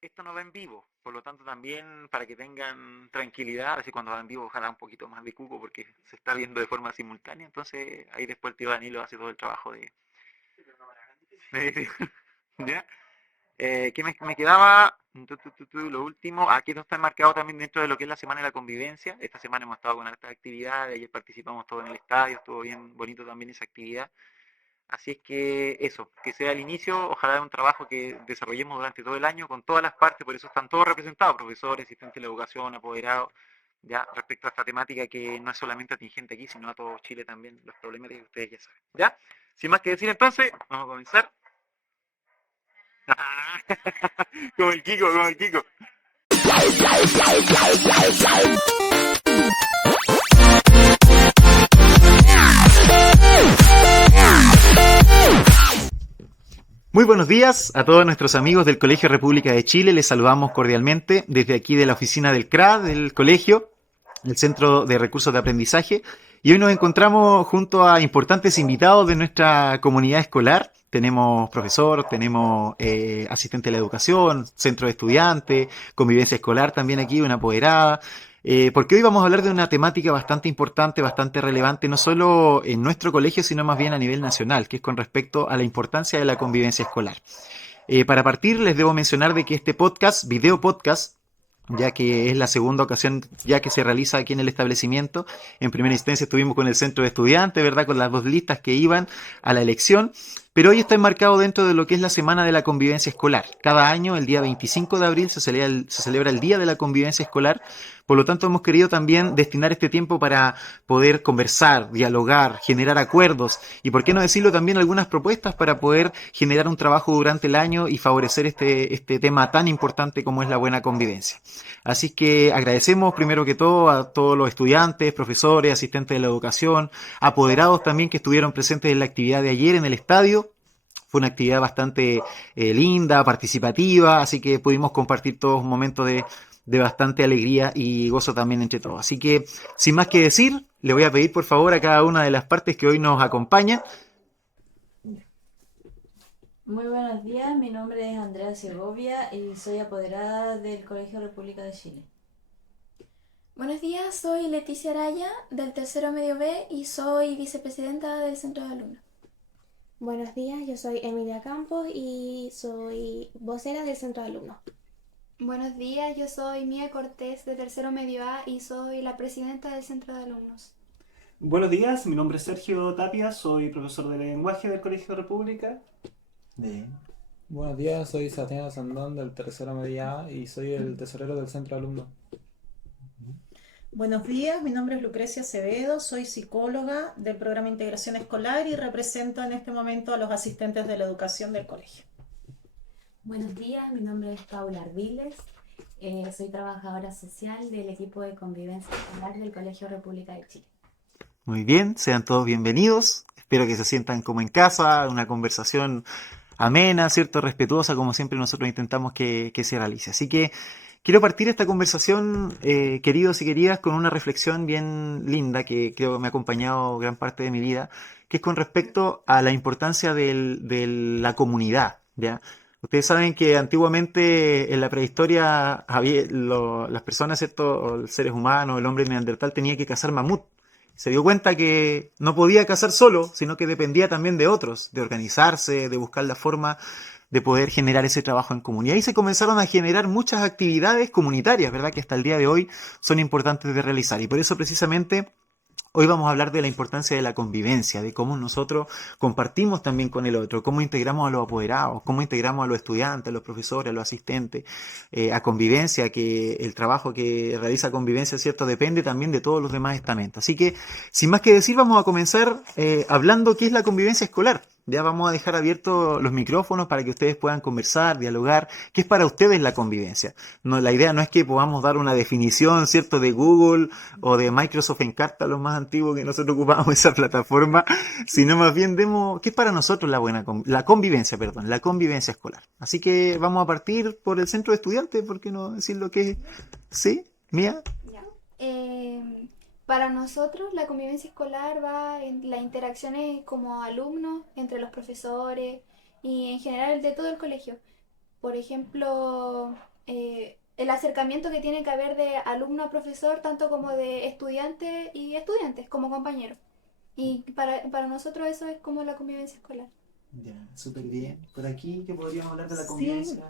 Esto no va en vivo, por lo tanto también para que tengan tranquilidad, así cuando va en vivo ojalá un poquito más de cuco porque se está viendo de forma simultánea, entonces ahí después el tío Danilo hace todo el trabajo de- ¿Ya? ¿Qué me quedaba? Lo último, aquí esto está marcado también dentro de lo que es la semana de la convivencia. Esta semana hemos estado con hartas actividades, ayer participamos todos en el estadio, estuvo bien bonito también esa actividad. Así es que eso, que sea el inicio, ojalá de un trabajo que desarrollemos durante todo el año con todas las partes, por eso están todos representados, profesores, asistentes de la educación, apoderados, ya respecto a esta temática que no es solamente atingente aquí, sino a todo Chile también, los problemas que ustedes ya saben. ¿Ya? Sin más que decir entonces, vamos a comenzar. Como el Kiko, como el Kiko. Muy buenos días a todos nuestros amigos del Colegio República de Chile. Les saludamos cordialmente desde aquí de la oficina del CRA, del colegio, el Centro de Recursos de Aprendizaje. Y hoy nos encontramos junto a importantes invitados de nuestra comunidad escolar. Tenemos profesor, tenemos asistente de la educación, centro de estudiantes, convivencia escolar también aquí, una apoderada. Porque hoy vamos a hablar de una temática bastante importante, bastante relevante, no solo en nuestro colegio, sino más bien a nivel nacional, que es con respecto a la importancia de la convivencia escolar. Para partir, les debo mencionar de que este podcast, video podcast, ya que es la segunda ocasión ya que se realiza aquí en el establecimiento. En primera instancia estuvimos con el centro de estudiantes, ¿verdad? Con las dos listas que iban a la elección. Pero hoy está enmarcado dentro de lo que es la Semana de la Convivencia Escolar. Cada año, el día 25 de abril, se celebra el Día de la Convivencia Escolar. Por lo tanto, hemos querido también destinar este tiempo para poder conversar, dialogar, generar acuerdos y, por qué no decirlo, también algunas propuestas para poder generar un trabajo durante el año y favorecer este tema tan importante como es la buena convivencia. Así que agradecemos primero que todo a todos los estudiantes, profesores, asistentes de la educación, apoderados también que estuvieron presentes en la actividad de ayer en el estadio. Fue una actividad bastante linda, participativa, así que pudimos compartir todos un momento de bastante alegría y gozo también entre todos. Así que, sin más que decir, le voy a pedir por favor a cada una de las partes que hoy nos acompañan. Muy buenos días, mi nombre es Andrea Segovia y soy apoderada del Colegio República de Chile. Buenos días, soy Leticia Araya del tercero medio B y soy vicepresidenta del centro de alumnos. Buenos días, yo soy Emilia Campos y soy vocera del centro de alumnos. Buenos días, yo soy Mía Cortés de tercero medio A y soy la presidenta del centro de alumnos. Buenos días, mi nombre es Sergio Tapia, soy profesor de lenguaje del Colegio República. Bien. Buenos días, soy Santiago Sandón del tercero media A y soy el tesorero del centro de alumnos. Buenos días, mi nombre es Lucrecia Acevedo, soy psicóloga del programa Integración Escolar y represento en este momento a los asistentes de la educación del colegio. Buenos días, mi nombre es Paula Arbiles, soy trabajadora social del equipo de convivencia escolar del Colegio República de Chile. Muy bien, sean todos bienvenidos. Espero que se sientan como en casa, una conversación amena, ¿cierto? Respetuosa, como siempre nosotros intentamos que se realice. Así que quiero partir esta conversación, queridos y queridas, con una reflexión bien linda que creo que me ha acompañado gran parte de mi vida, que es con respecto a la importancia de la comunidad, ¿ya? Ustedes saben que antiguamente en la prehistoria las personas, ¿cierto? O los seres humanos, el hombre neandertal tenía que cazar mamut. Se dio cuenta que no podía cazar solo, sino que dependía también de otros, de organizarse, de buscar la forma de poder generar ese trabajo en común. Y ahí se comenzaron a generar muchas actividades comunitarias, ¿verdad? Que hasta el día de hoy son importantes de realizar. Y por eso precisamente hoy vamos a hablar de la importancia de la convivencia, de cómo nosotros compartimos también con el otro, cómo integramos a los apoderados, cómo integramos a los estudiantes, a los profesores, a los asistentes, a convivencia, que el trabajo que realiza convivencia, ¿cierto?, depende también de todos los demás estamentos. Así que, sin más que decir, vamos a comenzar hablando qué es la convivencia escolar. Ya vamos a dejar abiertos los micrófonos para que ustedes puedan conversar, dialogar. ¿Qué es para ustedes la convivencia? No, la idea no es que podamos dar una definición, ¿cierto?, de Google o de Microsoft Encarta, los más antiguos que nosotros ocupamos esa plataforma, sino más bien demos qué es para nosotros la convivencia, perdón, la convivencia escolar. Así que vamos a partir por el centro de estudiantes, ¿por qué no decir lo que es? ¿Sí? ¿Mía? Ya. Para nosotros la convivencia escolar va en las interacciones como alumnos, entre los profesores y en general de todo el colegio. por ejemplo, el acercamiento que tiene que haber de alumno a profesor, tanto como de estudiante y estudiantes, como compañeros. Y para nosotros eso es como la convivencia escolar. Ya, súper bien. Por aquí, ¿qué podríamos hablar de la Sí, convivencia?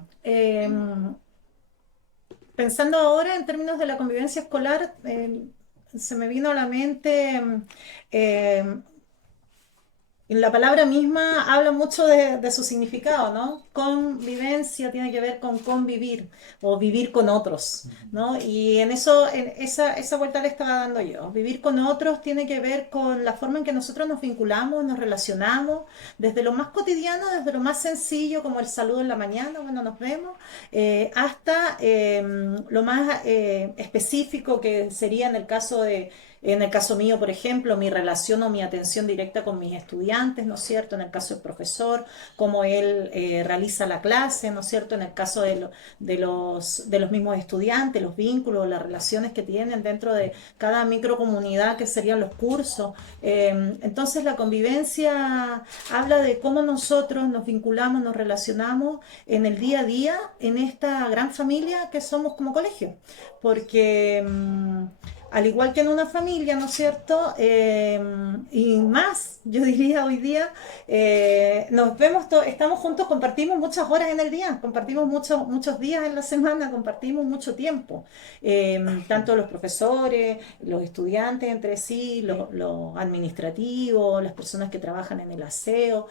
pensando ahora en términos de la convivencia escolar, se me vino a la mente eh, la palabra misma habla mucho de su significado, ¿no? Convivencia tiene que ver con convivir o vivir con otros, ¿no? Y en eso, esa vuelta le estaba dando yo. Vivir con otros tiene que ver con la forma en que nosotros nos vinculamos, nos relacionamos, desde lo más cotidiano, desde lo más sencillo, como el saludo en la mañana cuando nos vemos, hasta lo más específico que sería en el caso mío, por ejemplo, mi relación o mi atención directa con mis estudiantes, ¿no es cierto? En el caso del profesor, cómo él realiza la clase, ¿no es cierto? En el caso de los mismos estudiantes, los vínculos, las relaciones que tienen dentro de cada microcomunidad que serían los cursos. Entonces la convivencia habla de cómo nosotros nos vinculamos, nos relacionamos en el día a día, en esta gran familia que somos como colegio. Porque al igual que en una familia, ¿no es cierto? Y más, yo diría hoy día, nos vemos, estamos juntos, compartimos muchas horas en el día, compartimos muchos días en la semana, compartimos mucho tiempo. Tanto los profesores, los estudiantes entre sí, los administrativos, las personas que trabajan en el aseo,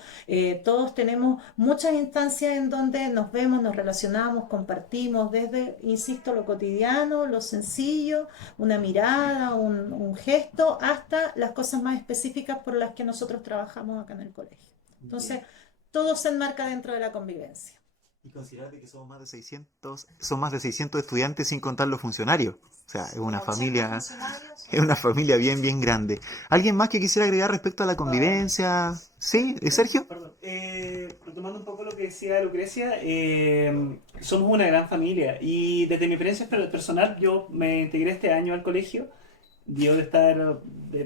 todos tenemos muchas instancias en donde nos vemos, nos relacionamos, compartimos desde, insisto, lo cotidiano, lo sencillo, una mirada, un gesto, hasta las cosas más específicas por las que nosotros trabajamos acá en el colegio. Entonces, todo se enmarca dentro de la convivencia. Y considerate que son más de 600 estudiantes sin contar los funcionarios. O sea, es una familia, es una familia bien, bien grande. ¿Alguien más que quisiera agregar respecto a la convivencia? ¿Sí? ¿Sergio? Perdón. Retomando un poco lo que decía Lucrecia, somos una gran familia y desde mi experiencia personal yo me integré este año al colegio. Dio de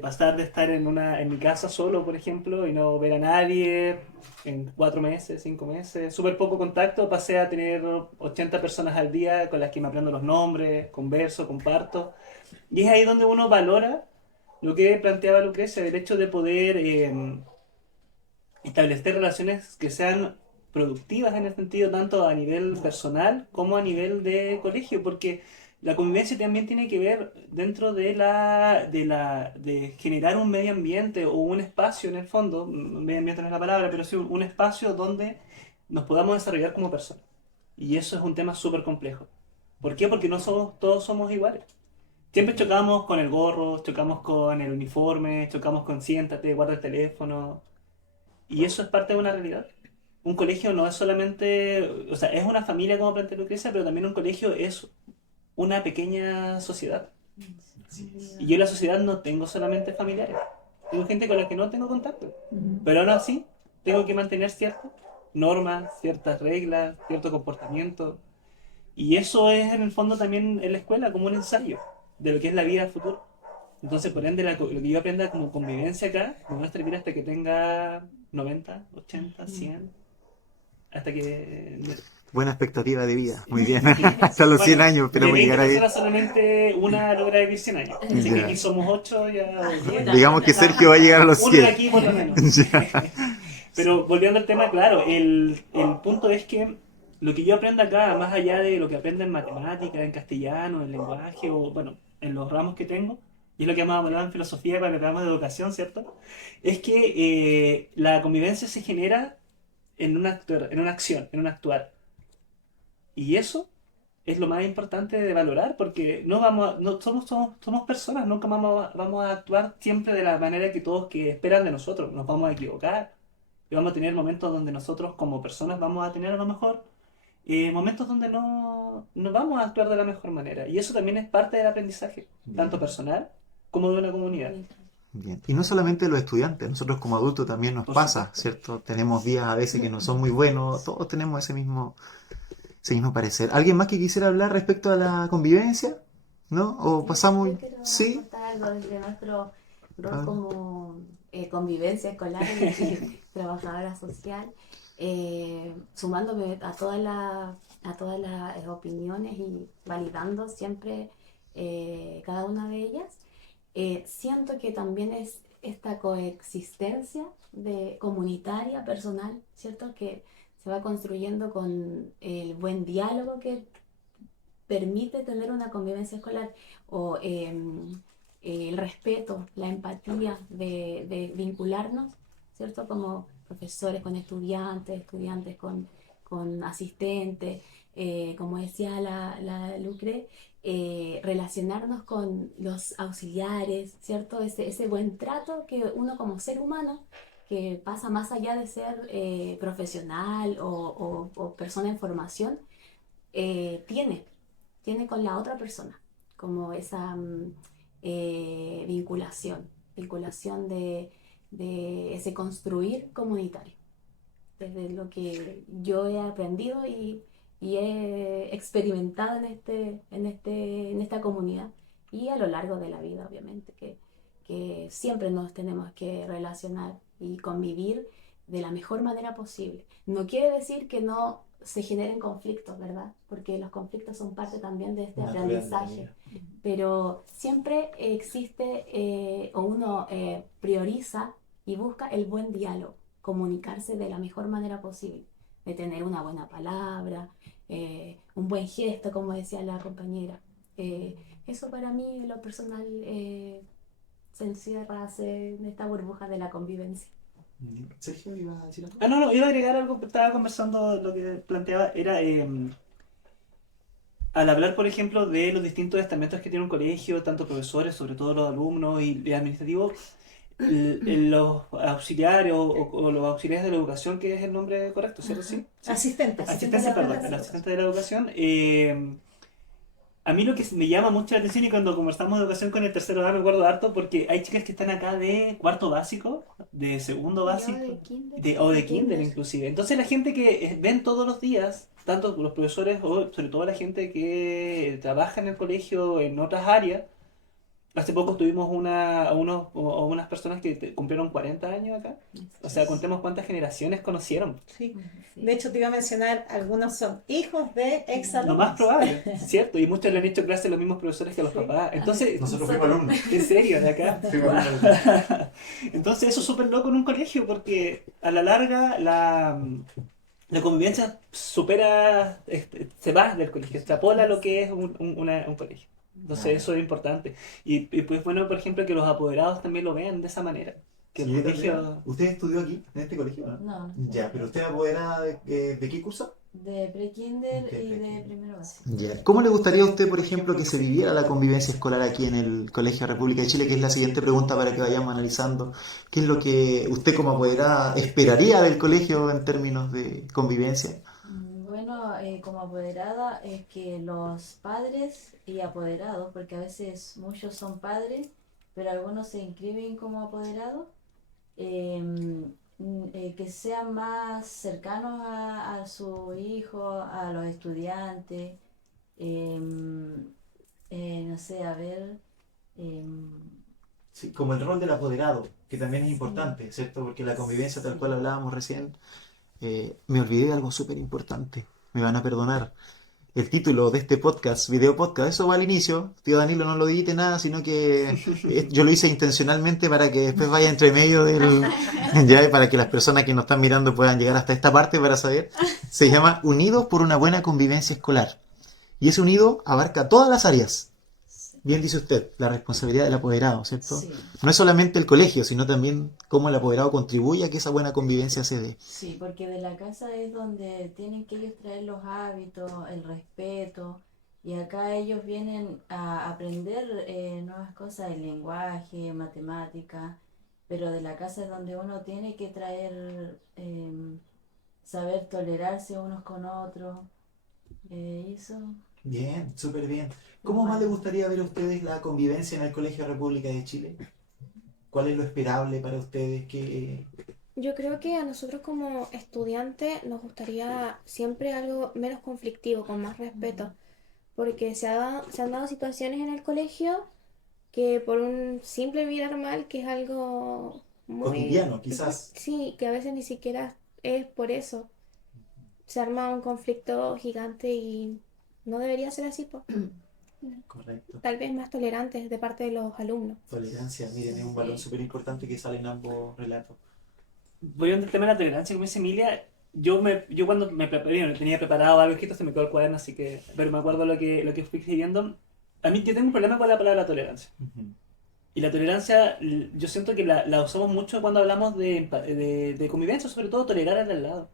pasar de estar en mi casa solo, por ejemplo, y no ver a nadie en 4 meses, 5 meses, súper poco contacto, pasé a tener 80 personas al día con las que me aprendo los nombres, converso, comparto. Y es ahí donde uno valora lo que planteaba Lucrecia, el hecho de poder establecer relaciones que sean productivas en el sentido tanto a nivel personal como a nivel de colegio, porque la convivencia también tiene que ver dentro de generar un medio ambiente o un espacio en el fondo, medio ambiente no es la palabra, pero sí un espacio donde nos podamos desarrollar como personas. Y eso es un tema súper complejo. ¿Por qué? Porque todos somos iguales. Siempre chocamos con el gorro, chocamos con el uniforme, chocamos con siéntate, guarda el teléfono. Y eso es parte de una realidad. Un colegio no es solamente, o sea, es una familia como plantea Lucrecia, pero también un colegio es una pequeña sociedad. Y yo en la sociedad no tengo solamente familiares, tengo gente con la que no tengo contacto, pero aún así tengo que mantener ciertas normas, ciertas reglas, cierto comportamiento. Y eso es en el fondo también en la escuela como un ensayo de lo que es la vida futura. Entonces, por ende, lo que yo aprenda como convivencia acá me va a servir hasta que tenga 90, 80, 100, hasta que... Buena expectativa de vida, muy bien. Hasta los 100 años esperamos de 20 llegar ahí. personas solamente una logra vivir 100 años. Así que aquí somos 8 ya. Digamos que Sergio va a llegar a los 100. Uno de aquí por lo menos. Pero volviendo al tema, claro, el punto es que lo que yo aprendo acá, más allá de lo que aprendo en matemática, en castellano, en lenguaje o, bueno, en los ramos que tengo, y es lo que hemos hablado en filosofía para el ramo de educación, ¿cierto? Es que la convivencia se genera en una acción, en un actuar. Y eso es lo más importante de valorar, porque somos personas, nunca vamos a actuar siempre de la manera que todos que esperan de nosotros. Nos vamos a equivocar y vamos a tener momentos donde nosotros como personas vamos a tener a lo mejor momentos donde no vamos a actuar de la mejor manera. Y eso también es parte del aprendizaje, tanto personal como de una comunidad. Bien. Y no solamente los estudiantes, nosotros como adultos también nos pasa, ¿cierto? Tenemos días a veces que no son muy buenos, todos tenemos ese mismo parecer. ¿Alguien más que quisiera hablar respecto a la convivencia? ¿No? ¿O pasamos? ¿Sí? Contar algo desde nuestro rol como convivencia escolar y trabajadora social, sumándome a todas a todas las opiniones y validando siempre cada una de ellas. Siento que también es esta coexistencia comunitaria, personal, ¿cierto? Que se va construyendo con el buen diálogo que permite tener una convivencia escolar, o el respeto, la empatía de vincularnos, ¿cierto? Como profesores con estudiantes, estudiantes con asistentes, como decía la Lucre, relacionarnos con los auxiliares, ¿cierto? Ese buen trato que uno como ser humano, que pasa más allá de ser profesional o persona en formación, tiene con la otra persona, como esa vinculación de ese construir comunitario, desde lo que yo he aprendido y he experimentado en esta comunidad y a lo largo de la vida, obviamente, que siempre nos tenemos que relacionar y convivir de la mejor manera posible. No quiere decir que no se generen conflictos, ¿verdad? Porque los conflictos son parte también de este aprendizaje, pero siempre existe o uno prioriza y busca el buen diálogo, comunicarse de la mejor manera posible, de tener una buena palabra, un buen gesto, como decía la compañera. Eso para mí, en lo personal, se encierra en esta burbuja de la convivencia. Sergio, ¿iba a decir algo? No, iba a agregar algo que estaba conversando, lo que planteaba era, al hablar, por ejemplo, de los distintos estamentos que tiene un colegio, tanto profesores, sobre todo los alumnos y administrativos, los auxiliares o los auxiliares de la educación, que es el nombre correcto, ¿cierto? ¿Sí? Asistente. Perdón, el asistente de la educación. A mí lo que me llama mucho la atención, y cuando conversamos de educación con el tercero A me acuerdo harto, porque hay chicas que están acá de cuarto básico, de segundo básico, o de kinder inclusive. Entonces la gente que ven todos los días, tanto los profesores o sobre todo la gente que trabaja en el colegio en otras áreas. Hace poco tuvimos unas personas que cumplieron 40 años acá. O sea, contemos cuántas generaciones conocieron. Sí. De hecho, te iba a mencionar, algunos son hijos de exalumnos. Lo más probable, ¿cierto? Y muchos le han hecho clase a los mismos profesores que a los papás. Entonces, Nosotros fuimos alumnos. ¿en serio? ¿De acá? Fuimos alumnos. Entonces, eso es súper loco en un colegio, porque a la larga la convivencia supera, se va del colegio, extrapola lo que es un colegio. Entonces eso es importante. Y pues bueno, por ejemplo, que los apoderados también lo vean de esa manera. Que el colegio... ¿Usted estudió aquí, en este colegio? No. Ya, pero ¿usted es apoderada de qué curso? De pre-kinder y de primero básico. Ya. ¿Cómo le gustaría a usted, por ejemplo, que se viviera la convivencia escolar aquí en el Colegio República de Chile? Que es la siguiente pregunta para que vayamos analizando. ¿Qué es lo que usted como apoderada esperaría del colegio en términos de convivencia? Bueno, como apoderada es que los padres y apoderados, porque a veces muchos son padres, pero algunos se inscriben como apoderados, que sean más cercanos a su hijo, a los estudiantes, no sé, a ver... Sí, como el rol del apoderado, que también es importante, ¿cierto? Porque la convivencia tal cual hablábamos recién, me olvidé de algo súper importante, me van a perdonar. El título de este podcast, video podcast, eso va al inicio, tío Danilo no lo edite nada, sino que yo lo hice intencionalmente para que después vaya entre medio ya, para que las personas que nos están mirando puedan llegar hasta esta parte para saber. Se llama Unidos por una buena convivencia escolar. Y ese unido abarca todas las áreas. Bien dice usted, la responsabilidad del apoderado, ¿cierto? Sí. No es solamente el colegio, sino también cómo el apoderado contribuye a que esa buena convivencia se dé. Sí, porque de la casa es donde tienen que ellos traer los hábitos, el respeto, y acá ellos vienen a aprender nuevas cosas, el lenguaje, matemática, pero de la casa es donde uno tiene que traer, saber tolerarse unos con otros, eso. Bien, súper bien. ¿Cómo más le gustaría ver a ustedes la convivencia en el Colegio República de Chile? ¿Cuál es lo esperable para ustedes? Yo creo que a nosotros como estudiantes nos gustaría siempre algo menos conflictivo, con más respeto, porque se han dado situaciones en el colegio que por un simple mirar mal, que es algo muy... cotidiano, quizás. Sí, que a veces ni siquiera es por eso. se arma un conflicto gigante y no debería ser así, po. Correcto. Tal vez más tolerantes de parte de los alumnos. Tolerancia, miren, es un valor súper importante que sale en ambos relatos. Voy a un tema de la tolerancia, como dice Emilia. Yo cuando me preparé, no tenía preparado algo escrito, se me quedó el cuaderno, así que, pero me acuerdo lo que fui escribiendo. A mí yo tengo un problema con la palabra tolerancia. Y la tolerancia, yo siento que la usamos mucho cuando hablamos de convivencia, sobre todo tolerar al lado.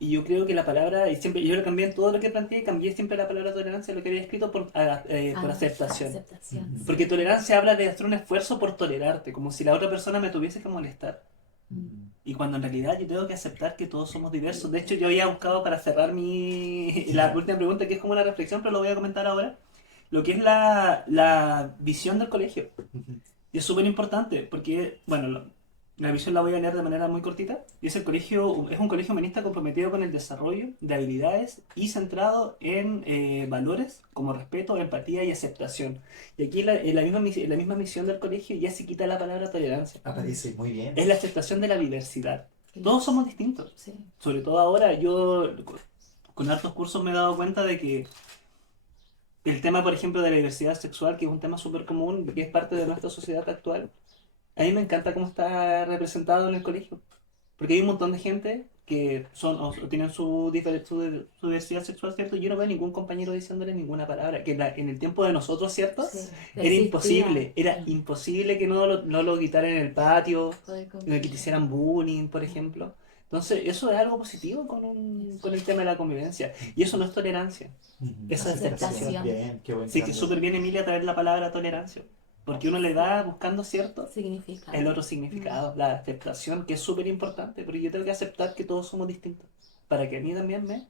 Y yo creo que la palabra, y siempre yo lo cambié en todo lo que planteé, cambié siempre la palabra tolerancia, lo que había escrito por aceptación. Aceptación. Porque tolerancia habla de hacer un esfuerzo por tolerarte, como si la otra persona me tuviese que molestar. Y cuando en realidad yo tengo que aceptar que todos somos diversos. De hecho, yo había buscado para cerrar la última pregunta, que es como una reflexión, pero lo voy a comentar ahora, lo que es la visión del colegio. Y es súper importante, porque, bueno, la visión la voy a leer de manera muy cortita. Y es un colegio humanista comprometido con el desarrollo de habilidades y centrado en valores como respeto, empatía y aceptación. Y aquí en la misma misión del colegio ya se quita la palabra tolerancia. Aparece muy bien. Es la aceptación de la diversidad. Todos somos distintos. Sí. Sobre todo ahora, yo con hartos cursos me he dado cuenta de que el tema, por ejemplo, de la diversidad sexual, que es un tema súper común, que es parte de nuestra sociedad actual, a mí me encanta cómo está representado en el colegio. Porque hay un montón de gente que o tienen su diversidad sexual, ¿cierto? Yo no veo ningún compañero diciéndole ninguna palabra. Que en el tiempo de nosotros, ¿cierto? Sí. Era imposible. Era Sí. imposible que no lo quitaran en el patio, Poder que te convivir. hicieran bullying, por ejemplo. Entonces, eso es algo positivo con el tema de la convivencia. Y eso no es tolerancia. Esa es aceptación. Bien, qué buen Sí, que cambio. súper bien, Emilia, traer la palabra tolerancia. Porque uno le da buscando, ¿cierto? Significa. El otro significado, la aceptación, que es súper importante, porque yo tengo que aceptar que todos somos distintos, para que a mí también me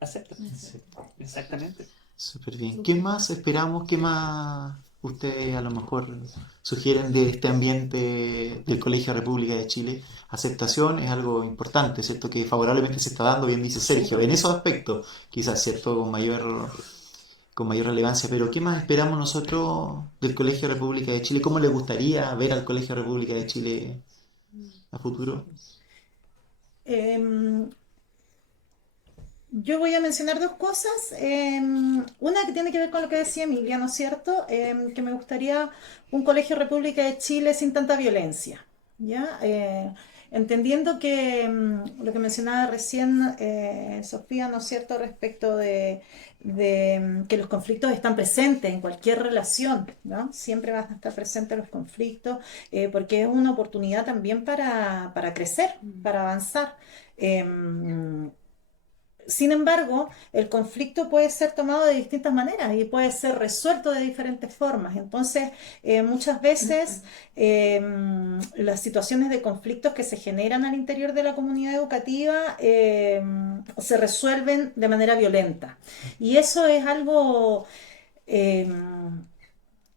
acepten. Sí. Exactamente. Súper bien. ¿Qué más esperamos? ¿Qué más ustedes a lo mejor sugieren de este ambiente del Colegio República de Chile? Aceptación es algo importante, ¿cierto? Que favorablemente se está dando, bien dice Sergio, en esos aspectos, quizás, ¿cierto? Con mayor relevancia, pero ¿qué más esperamos nosotros del Colegio República de Chile? ¿Cómo les gustaría ver al Colegio República de Chile a futuro? Em, Yo voy a mencionar dos cosas. Una que tiene que ver con lo que decía Emilia, ¿no es cierto? Que me gustaría un colegio República de Chile sin tanta violencia, ¿ya? Entendiendo que lo que mencionaba recién Sofía, ¿no es cierto?, respecto de que los conflictos están presentes en cualquier relación, ¿no? Siempre van a estar presentes los conflictos, porque es una oportunidad también para crecer, para avanzar. Em, Sin embargo, el conflicto puede ser tomado de distintas maneras y puede ser resuelto de diferentes formas. Entonces, muchas veces las situaciones de conflictos que se generan al interior de la comunidad educativa se resuelven de manera violenta. Y eso es algo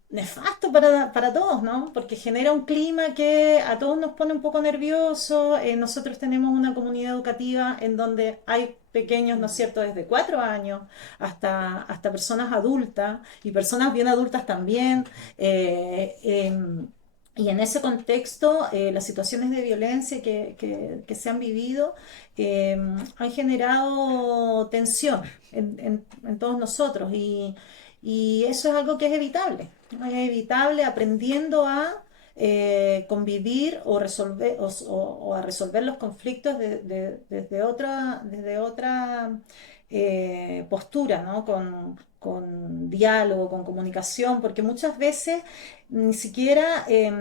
nefasto para todos, ¿no? Porque genera un clima que a todos nos pone un poco nerviosos. Nosotros tenemos una comunidad educativa en donde hay pequeños, ¿no es cierto?, desde 4 años hasta personas adultas y personas bien adultas también. Y en ese contexto, las situaciones de violencia que se han vivido han generado tensión en todos nosotros y eso es algo que es evitable. ¿No? Es evitable aprendiendo a convivir o resolver o a resolver los conflictos desde otra postura, ¿no? Con diálogo, con comunicación, porque muchas veces ni siquiera es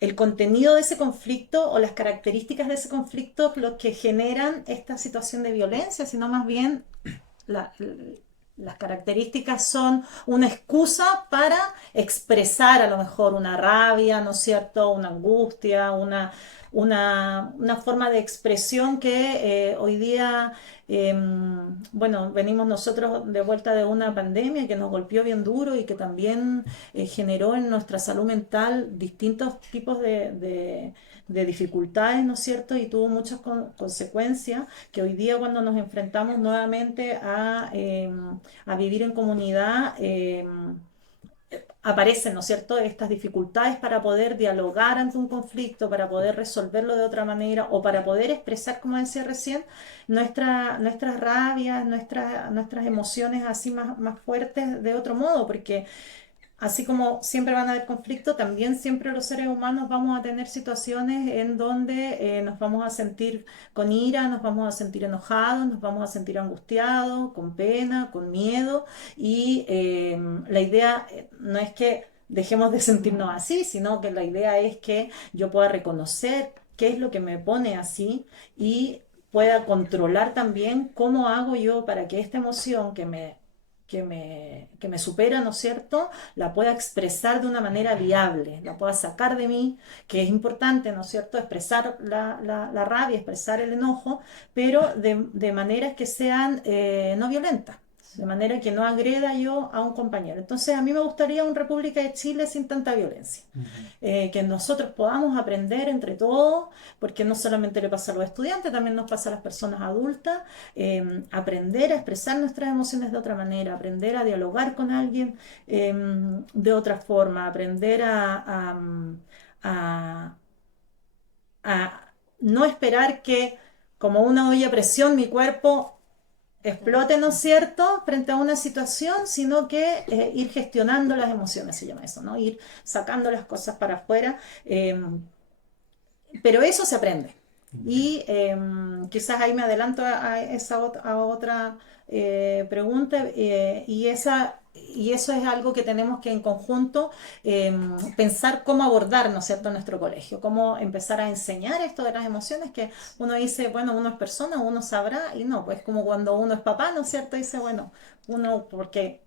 el contenido de ese conflicto o las características de ese conflicto lo que generan esta situación de violencia, sino más bien la- las características son una excusa para expresar a lo mejor una rabia, ¿no es cierto? Una angustia, una forma de expresión que hoy día, eh, bueno, venimos nosotros de vuelta de una pandemia que nos golpeó bien duro y que también generó en nuestra salud mental distintos tipos de dificultades, ¿no es cierto? Y tuvo muchas consecuencias que hoy día cuando nos enfrentamos nuevamente a vivir en comunidad, aparecen, ¿no es cierto?, estas dificultades para poder dialogar ante un conflicto, para poder resolverlo de otra manera o para poder expresar, como decía recién, nuestras rabias, nuestras emociones así más fuertes de otro modo, porque así como siempre van a haber conflictos, también siempre los seres humanos vamos a tener situaciones en donde nos vamos a sentir con ira, nos vamos a sentir enojados, nos vamos a sentir angustiados, con pena, con miedo. Y la idea no es que dejemos de sentirnos así, sino que la idea es que yo pueda reconocer qué es lo que me pone así y pueda controlar también cómo hago yo para que esta emoción que me supera, ¿no es cierto?, la pueda expresar de una manera viable, la pueda sacar de mí, que es importante, ¿no es cierto?, expresar la rabia, expresar el enojo, pero de maneras que sean no violentas, de manera que no agreda yo a un compañero. Entonces, a mí me gustaría una República de Chile sin tanta violencia. Que nosotros podamos aprender entre todos, porque no solamente le pasa a los estudiantes, también nos pasa a las personas adultas, aprender a expresar nuestras emociones de otra manera, aprender a dialogar con alguien de otra forma, aprender a- a no esperar que como una olla a presión mi cuerpo explote, ¿no es cierto?, frente a una situación, sino que ir gestionando las emociones, se llama eso, ¿no? Ir sacando las cosas para afuera, pero eso se aprende. Y quizás ahí me adelanto a otra pregunta, y eso es algo que tenemos que en conjunto pensar cómo abordar, ¿no es cierto?, en nuestro colegio, cómo empezar a enseñar esto de las emociones, que uno dice, bueno, uno es persona, uno sabrá, y no, pues como cuando uno es papá, ¿no es cierto?, dice, bueno, uno porque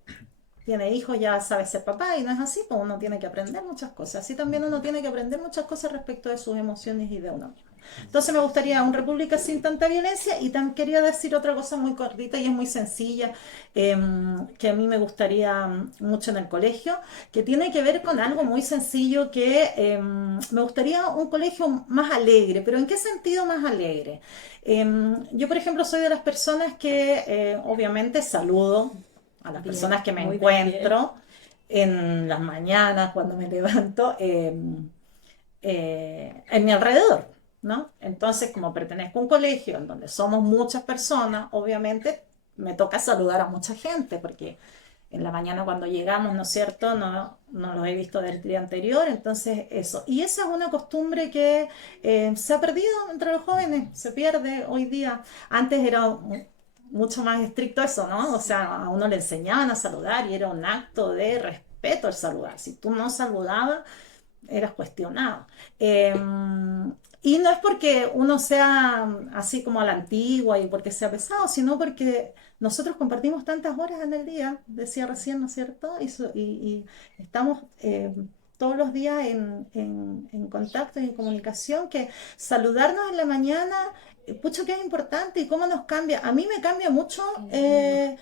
tiene hijos ya sabe ser papá, y no es así, pues uno tiene que aprender muchas cosas. Así también uno tiene que aprender muchas cosas respecto de sus emociones y de uno mismo. Entonces me gustaría una república sin tanta violencia, y también quería decir otra cosa muy cortita y es muy sencilla, que a mí me gustaría mucho en el colegio, que tiene que ver con algo muy sencillo, que me gustaría un colegio más alegre. ¿Pero en qué sentido más alegre? Yo, por ejemplo, soy de las personas que obviamente saludo a las Bien, personas que me muy bien. encuentro en las mañanas cuando me levanto en mi alrededor, ¿no? Entonces, como pertenezco a un colegio en donde somos muchas personas, obviamente me toca saludar a mucha gente, porque en la mañana cuando llegamos, ¿no es cierto?, no los he visto del día anterior, entonces eso. Y esa es una costumbre que se ha perdido entre los jóvenes, se pierde hoy día. Antes era mucho más estricto eso, ¿no? O sea, a uno le enseñaban a saludar y era un acto de respeto el saludar. Si tú no saludabas, eras cuestionado. Y no es porque uno sea así como a la antigua y porque sea pesado, sino porque nosotros compartimos tantas horas en el día, decía recién, ¿no es cierto? Y estamos todos los días en contacto y en comunicación, que saludarnos en la mañana, pucha, que es importante y cómo nos cambia. A mí me cambia mucho,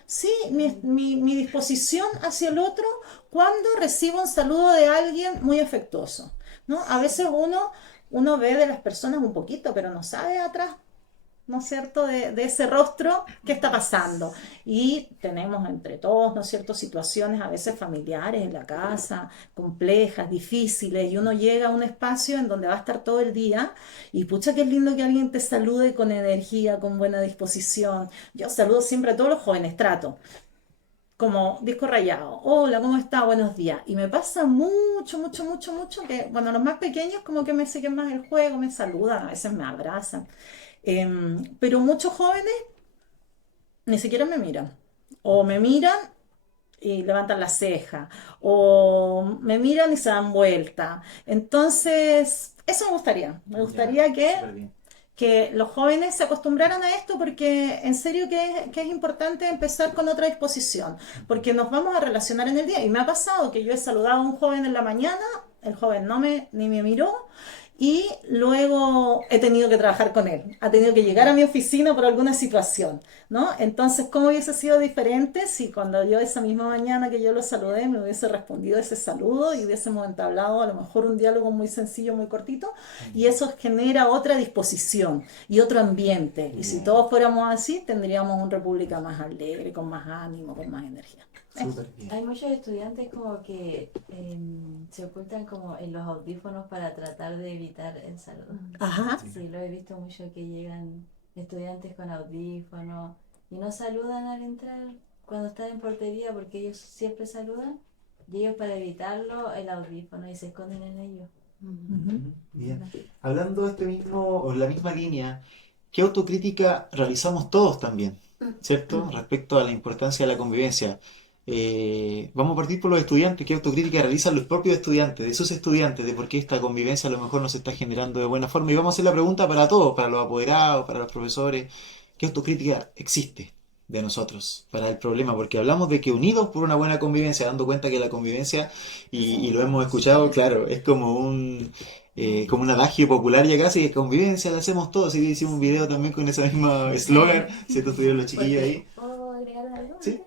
sí, mi disposición hacia el otro cuando recibo un saludo de alguien muy afectuoso, ¿no? A veces uno ve de las personas un poquito, pero no sabe atrás, ¿no es cierto?, de ese rostro qué está pasando. Y tenemos entre todos, ¿no es cierto?, situaciones a veces familiares en la casa, complejas, difíciles, y uno llega a un espacio en donde va a estar todo el día, y pucha que es lindo que alguien te salude con energía, con buena disposición. Yo saludo siempre a todos los jóvenes, trato como disco rayado. Hola, ¿cómo está? Buenos días. Y me pasa mucho, mucho, mucho, mucho que, bueno, los más pequeños como que me siguen más el juego, me saludan, a veces me abrazan. Pero muchos jóvenes ni siquiera me miran. O me miran y levantan la ceja. O me miran y se dan vuelta. Entonces, eso me gustaría. Me gustaría súper bien. que los jóvenes se acostumbraran a esto, porque en serio que es importante empezar con otra disposición, porque nos vamos a relacionar en el día. Y me ha pasado que yo he saludado a un joven en la mañana, el joven ni me miró, y luego he tenido que trabajar con él, ha tenido que llegar a mi oficina por alguna situación, ¿no? Entonces, ¿cómo hubiese sido diferente si cuando yo esa misma mañana que yo lo saludé me hubiese respondido ese saludo y hubiésemos entablado a lo mejor un diálogo muy sencillo, muy cortito? Y eso genera otra disposición y otro ambiente. Y si todos fuéramos así, tendríamos una república más alegre, con más ánimo, con más energía. Súper bien. Hay muchos estudiantes como que se ocultan como en los audífonos para tratar de evitar el saludo. Ajá. Sí, lo he visto mucho que llegan estudiantes con audífonos y no saludan al entrar cuando están en portería porque ellos siempre saludan y ellos para evitarlo el audífono y se esconden en ellos. Bien. Hablando de este mismo, o en la misma línea, ¿qué autocrítica realizamos todos también? ¿Cierto? Respecto a la importancia de la convivencia. Vamos a partir por los estudiantes. ¿Qué autocrítica realizan los propios estudiantes, de sus estudiantes, de por qué esta convivencia a lo mejor no se está generando de buena forma? Y vamos a hacer la pregunta para todos, para los apoderados, para los profesores. ¿Qué autocrítica existe de nosotros para el problema? Porque hablamos de que unidos por una buena convivencia, dando cuenta que la convivencia, y lo hemos escuchado, claro, es como un adagio popular ya casi, que convivencia la hacemos todos. Así que hicimos un video también con ese mismo eslogan, ¿cierto? Estuvieron los chiquillos ahí. ¿Puedo agregar algo? Sí.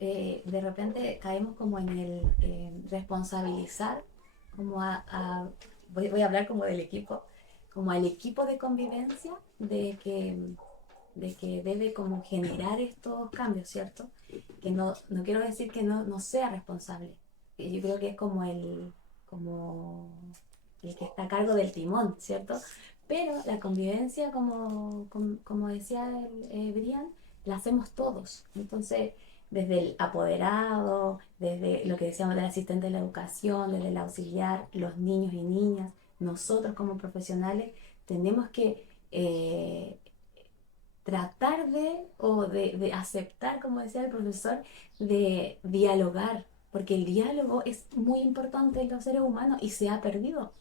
De repente caemos como en el responsabilizar, como voy a hablar como del equipo, como al equipo de convivencia, de que debe como generar estos cambios, ¿cierto? Que no quiero decir que no sea responsable. Yo creo que es como el que está a cargo del timón, ¿cierto? Pero la convivencia, como decía Brian, la hacemos todos. Entonces, desde el apoderado, desde lo que decíamos del asistente de la educación, desde el auxiliar, los niños y niñas, nosotros como profesionales, tenemos que tratar de aceptar, como decía el profesor, de dialogar, porque el diálogo es muy importante en los seres humanos y se ha perdido.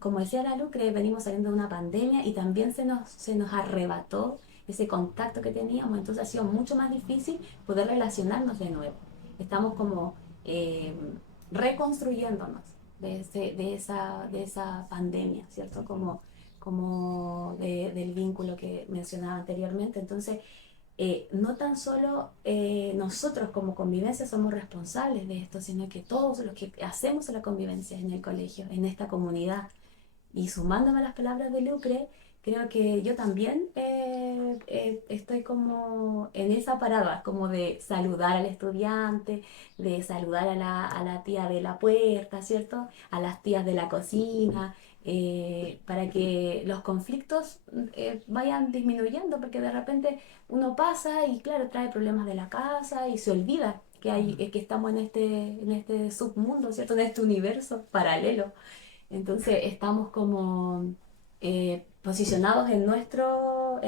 Como decía la Lucre, venimos saliendo de una pandemia y también se nos arrebató ese contacto que teníamos, entonces ha sido mucho más difícil poder relacionarnos de nuevo. Estamos como reconstruyéndonos de esa pandemia, ¿cierto? Del vínculo que mencionaba anteriormente. Entonces, no tan solo nosotros como convivencia somos responsables de esto, sino que todos los que hacemos la convivencia en el colegio, en esta comunidad. Y sumándome a las palabras de Lucre, creo que yo también estoy como en esa parada, como de saludar al estudiante, de saludar a la tía de la puerta, ¿cierto? A las tías de la cocina, para que los conflictos vayan disminuyendo, porque de repente uno pasa y claro, trae problemas de la casa y se olvida que estamos en este submundo, ¿cierto? En este universo paralelo. Entonces estamos como posicionados en nuestro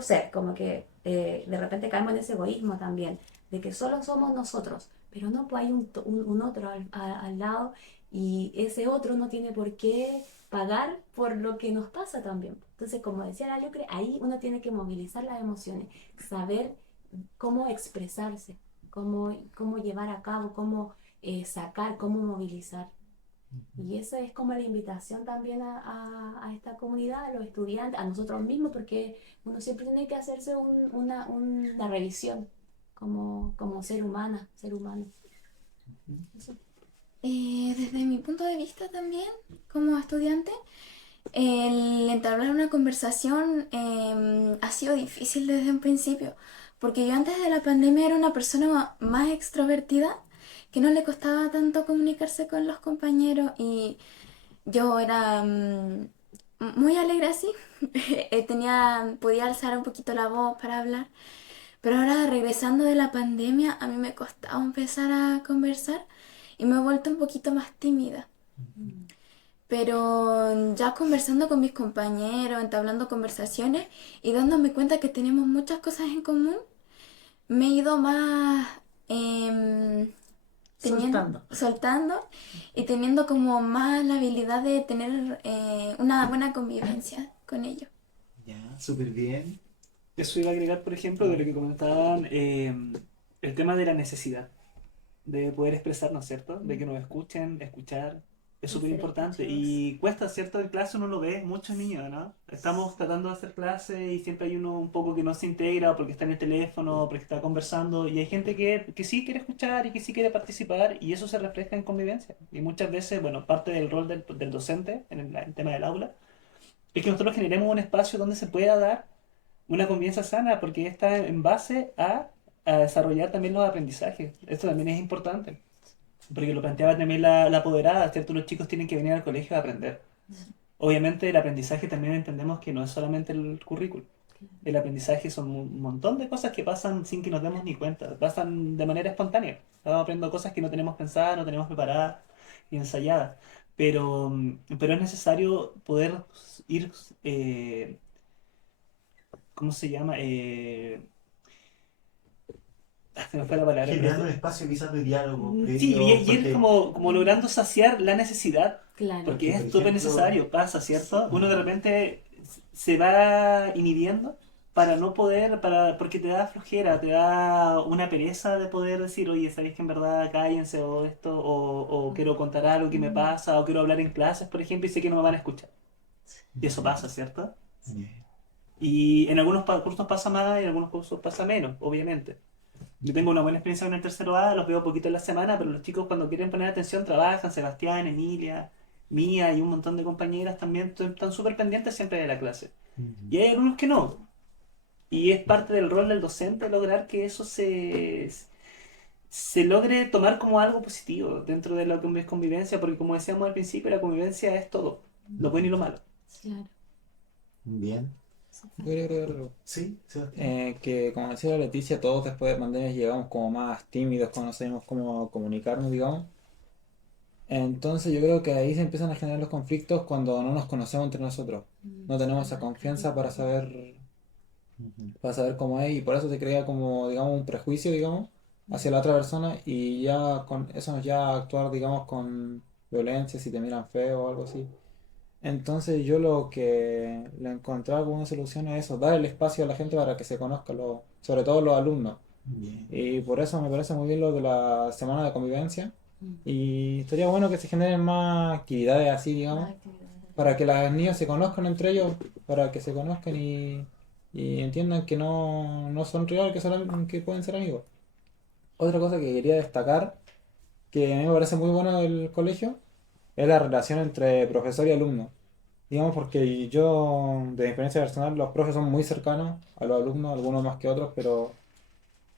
ser, como que de repente caemos en ese egoísmo también, de que solo somos nosotros, pero no, pues hay un otro al lado y ese otro no tiene por qué pagar por lo que nos pasa también. Entonces, como decía la Lucre, ahí uno tiene que movilizar las emociones, saber cómo expresarse, cómo llevar a cabo, cómo sacar, cómo movilizar. Y esa es como la invitación también a esta comunidad, a los estudiantes, a nosotros mismos, porque uno siempre tiene que hacerse una revisión como ser humano. Eso. Desde mi punto de vista también, como estudiante, el entablar una conversación ha sido difícil desde un principio, porque yo antes de la pandemia era una persona más extrovertida, que no le costaba tanto comunicarse con los compañeros y yo era muy alegre así, podía alzar un poquito la voz para hablar, pero ahora regresando de la pandemia a mí me costaba empezar a conversar y me he vuelto un poquito más tímida. Pero ya conversando con mis compañeros, entablando conversaciones y dándome cuenta que tenemos muchas cosas en común, me he ido más soltando y teniendo como más la habilidad de tener una buena convivencia con ellos. Ya, súper bien. Eso iba a agregar, por ejemplo, de lo que comentaban, el tema de la necesidad de poder expresarnos, ¿cierto? De que nos escuchen, escuchar, es súper importante. Y cuesta, ¿cierto? En clase uno lo ve, muchos niños, ¿no? Estamos tratando de hacer clase y siempre hay uno un poco que no se integra porque está en el teléfono, porque está conversando. Y hay gente que sí quiere escuchar y que sí quiere participar y eso se refleja en convivencia. Y muchas veces, bueno, parte del rol del docente en el tema del aula es que nosotros generemos un espacio donde se pueda dar una convivencia sana porque está en base a a desarrollar también los aprendizajes. Esto también es importante, porque lo planteaba también la apoderada, ¿cierto? Los chicos tienen que venir al colegio a aprender. Obviamente el aprendizaje también entendemos que no es solamente el currículum. El aprendizaje son un montón de cosas que pasan sin que nos demos ni cuenta, pasan de manera espontánea. Estamos aprendiendo cosas que no tenemos pensadas, no tenemos preparadas y ensayadas. Pero es necesario poder ir, ¿cómo se llama? Se me fue la palabra. Generando un espacio quizás de diálogo, Sí, previo, y ir como logrando saciar la necesidad, Claro. porque es por súper ejemplo, necesario, pasa, ¿cierto? Uno de repente se va inhibiendo para no poder, porque te da flojera, te da una pereza de poder decir, oye, ¿sabéis que en verdad cállense o esto, o quiero contar algo que me pasa, o quiero hablar en clases, por ejemplo, y sé que no me van a escuchar? Y eso pasa, ¿cierto? Y en algunos cursos pasa más y en algunos cursos pasa menos, obviamente. Yo tengo una buena experiencia con el tercero A, los veo poquito en la semana, pero los chicos cuando quieren poner atención trabajan, Sebastián, Emilia, Mía y un montón de compañeras también están súper pendientes siempre de la clase. Y hay algunos que no. Y es parte del rol del docente lograr que eso se logre tomar como algo positivo dentro de lo que es convivencia, porque como decíamos al principio, la convivencia es todo, lo bueno y lo malo. Claro. Bien. Yo quería agregar algo. Sí, Sebastián. Que como decía la Leticia, todos después de pandemia llegamos como más tímidos, cuando no sabemos cómo comunicarnos, digamos. Entonces yo creo que ahí se empiezan a generar los conflictos cuando no nos conocemos entre nosotros. No tenemos esa confianza para saber cómo es, y por eso se crea como, digamos, un prejuicio, digamos, hacia la otra persona, y ya con eso nos lleva a actuar, digamos, con violencia si te miran feo o algo así. Entonces yo lo que le encontraba como una solución es eso, dar el espacio a la gente para que se conozca, sobre todo los alumnos. Bien. Y por eso me parece muy bien lo de la semana de convivencia. Y estaría bueno que se generen más actividades así, digamos, para que las niñas se conozcan entre ellos, para que se conozcan y entiendan que no son rivales, que pueden ser amigos. Otra cosa que quería destacar, que a mí me parece muy bueno del colegio, es la relación entre profesor y alumno. Digamos, porque yo, de mi experiencia personal, los profes son muy cercanos a los alumnos, algunos más que otros, pero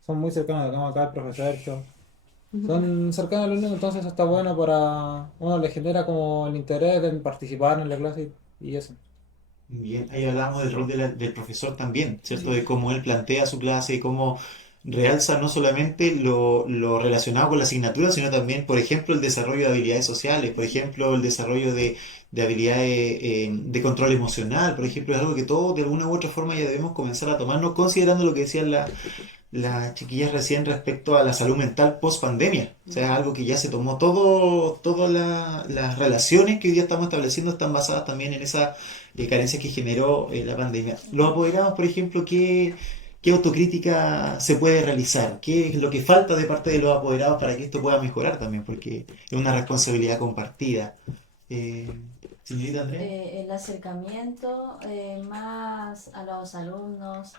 son muy cercanos. Digamos, acá el profesor Sergio, son cercanos al alumno, entonces eso está bueno para uno, le genera como el interés de participar en la clase y eso. Bien, ahí hablamos del rol del profesor también, ¿cierto? De cómo él plantea su clase y cómo realza no solamente lo relacionado con la asignatura, sino también, por ejemplo, el desarrollo de habilidades sociales, por ejemplo, el desarrollo de habilidades de control emocional, por ejemplo, es algo que todos de alguna u otra forma ya debemos comenzar a tomarnos, considerando lo que decían las chiquillas recién respecto a la salud mental post pandemia. O sea, es algo que ya se tomó todas las relaciones que hoy día estamos estableciendo están basadas también en esa carencia que generó la pandemia. Los apoderados, por ejemplo, ¿qué autocrítica se puede realizar? ¿Qué es lo que falta de parte de los apoderados para que esto pueda mejorar también? Porque es una responsabilidad compartida. Eh, Señorita Andrea. El acercamiento más a los alumnos,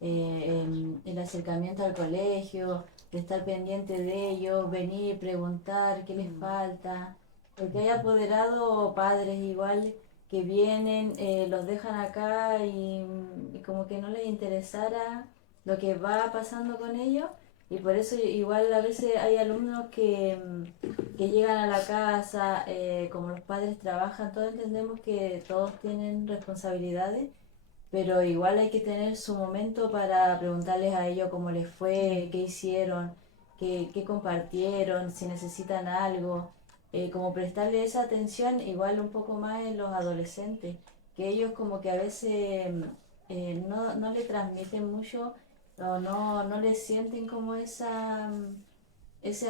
el acercamiento al colegio, de estar pendiente de ellos, venir, preguntar qué les falta, porque hay apoderados o padres igual que vienen, los dejan acá y como que no les interesara lo que va pasando con ellos. Y por eso igual a veces hay alumnos que llegan a la casa, como los padres trabajan, todos entendemos que todos tienen responsabilidades, pero igual hay que tener su momento para preguntarles a ellos cómo les fue, qué hicieron, qué compartieron, si necesitan algo, como prestarle esa atención igual un poco más en los adolescentes, que ellos como que a veces no le transmiten mucho o no le sienten como ese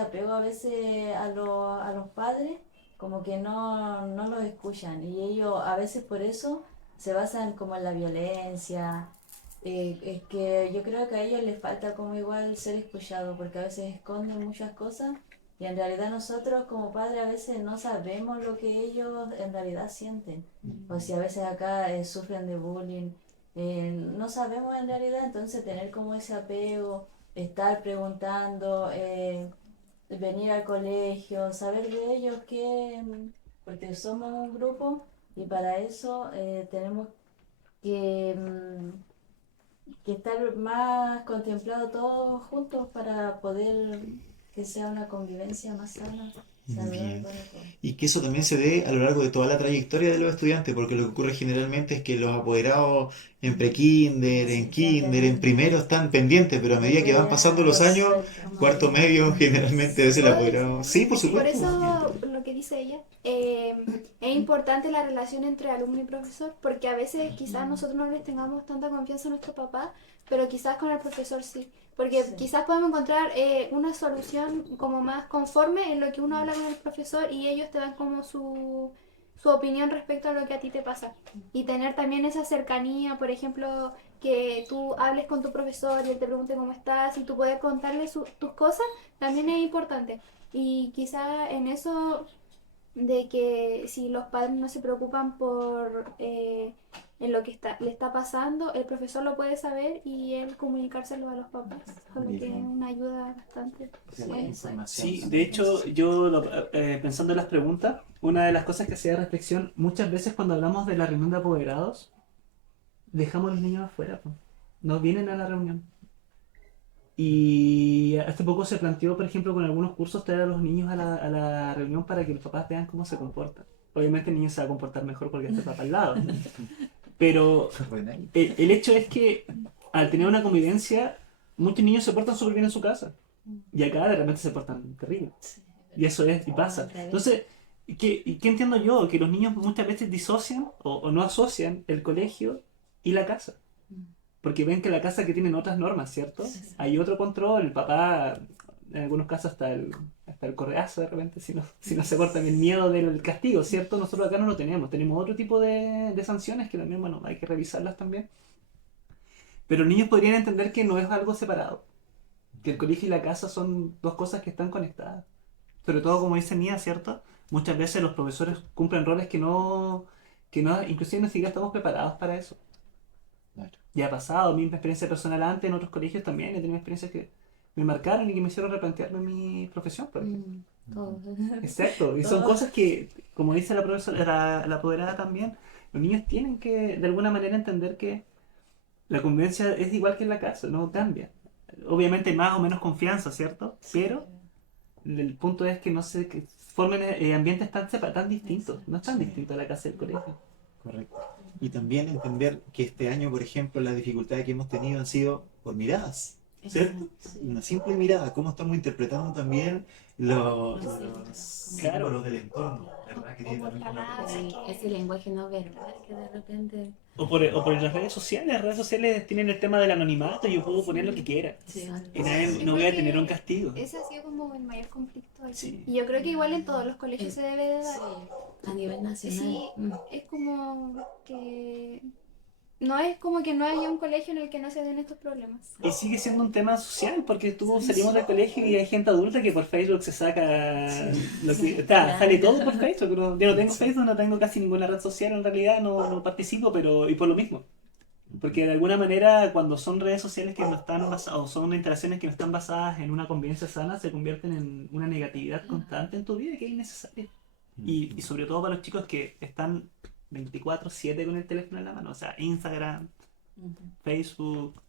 apego a veces a los padres, como que no los escuchan y ellos a veces por eso se basan como en la violencia. Es que yo creo que a ellos les falta como igual ser escuchados porque a veces esconden muchas cosas y en realidad nosotros como padres a veces no sabemos lo que ellos en realidad sienten. O si a veces acá sufren de bullying, no sabemos en realidad, entonces tener como ese apego, estar preguntando, venir al colegio, saber de ellos porque somos un grupo y para eso tenemos que que estar más contemplado todos juntos para poder que sea una convivencia más sana, saludable Bien. para todos. Y que eso también se dé a lo largo de toda la trayectoria de los estudiantes, porque lo que ocurre generalmente es que los apoderados en pre-kinder, en Sí, kinder, en primero están pendientes, pero a medida que van pasando los años, cuarto medio, generalmente es el ¿Puedo apoderado. Sí, por decir? Por supuesto. eso lo que dice ella, es importante la relación entre alumno y profesor, porque a veces quizás nosotros no les tengamos tanta confianza a nuestro papá, pero quizás con el profesor sí. Porque Sí. quizás podemos encontrar una solución como más conforme en lo que uno habla con el profesor y ellos te dan como su opinión respecto a lo que a ti te pasa. Y tener también esa cercanía, por ejemplo, que tú hables con tu profesor y él te pregunte cómo estás y tú poder contarle tus cosas, también es importante. Y quizá en eso de que si los padres no se preocupan por en lo que le está pasando, el profesor lo puede saber y él comunicárselo a los papás, con lo que es una ayuda bastante buena. Sí, de hecho, pensando en las preguntas, una de las cosas que hacía reflexión, muchas veces cuando hablamos de la reunión de apoderados, dejamos a los niños afuera, po. No vienen a la reunión. Y hace poco se planteó, por ejemplo, con algunos cursos traer a los niños a la reunión para que los papás vean cómo se comportan. Obviamente el niño se va a comportar mejor porque está el papá al lado. Pero el hecho es que al tener una convivencia, muchos niños se portan súper bien en su casa. Y acá de repente se portan terrible. Y eso es, y pasa. Entonces, ¿qué entiendo yo? Que los niños muchas veces disocian o no asocian el colegio y la casa. Porque ven que la casa que tienen otras normas, ¿cierto? Hay otro control, el papá, en algunos casos hasta el correazo de repente, si no se porta bien, el miedo del castigo, ¿cierto? Nosotros acá no lo tenemos otro tipo de sanciones que también, bueno, hay que revisarlas también. Pero los niños podrían entender que no es algo separado, que el colegio y la casa son dos cosas que están conectadas. Sobre todo, como dice Mía, ¿cierto? Muchas veces los profesores cumplen roles que no, inclusive ni siquiera estamos preparados para eso. Ya ha pasado, mi experiencia personal antes en otros colegios también, he tenido experiencias que me marcaron y que me hicieron replantearme mi profesión, por ejemplo. Todo. Exacto, y son Todo. cosas que, como dice la profesora, la apoderada también, los niños tienen que de alguna manera entender que la convivencia es igual que en la casa, no cambia. Obviamente más o menos confianza, ¿cierto? Pero el punto es que no se que formen ambientes tan distintos, no es tan distinto a la casa del colegio. Correcto. Y también entender que este año, por ejemplo, las dificultades que hemos tenido han sido por miradas, ¿cierto? Una simple mirada, cómo estamos interpretando también los símbolos del entorno, ¿verdad? Que tiene también Ese lenguaje no verbal que de repente... O por las las redes sociales tienen el tema del anonimato, yo puedo poner lo que quiera. Sí. Y no voy a tener un castigo. Ese ha sido como el mayor conflicto aquí. Sí. Y yo creo que igual en todos los colegios se debe de dar. A nivel nacional. Sí, es como que no es como que no haya un colegio en el que no se den estos problemas. Y sigue siendo un tema social, porque salimos del colegio y hay gente adulta que por Facebook se saca lo que sale todo por Facebook. Yo no tengo Facebook, no tengo casi ninguna red social en realidad, no participo, pero y por lo mismo. Porque de alguna manera cuando son redes sociales que no están basadas, o son interacciones que no están basadas en una convivencia sana, se convierten en una negatividad constante en tu vida que es innecesaria. Y sobre todo para los chicos que están 24/7 con el teléfono en la mano, o sea, Instagram, Facebook,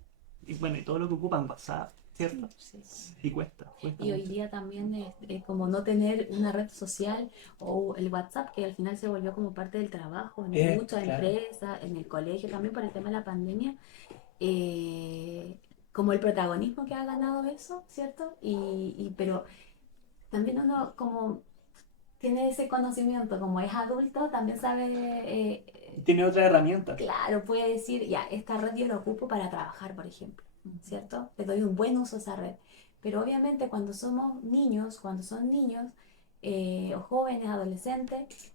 y bueno, y todo lo que ocupan WhatsApp, ¿cierto? Sí. Y cuesta Y hoy mucho. día también es como no tener una red social o el WhatsApp, que al final se volvió como parte del trabajo en muchas Claro. empresas, en el colegio también por el tema de la pandemia, como el protagonismo que ha ganado eso, ¿cierto? Pero también uno como tiene ese conocimiento, como es adulto, también sabe, Tiene otra herramienta. claro, puede decir, ya, esta red yo la ocupo para trabajar, por ejemplo, ¿cierto? Le doy un buen uso a esa red. Pero obviamente cuando somos niños, cuando son niños o jóvenes, adolescentes,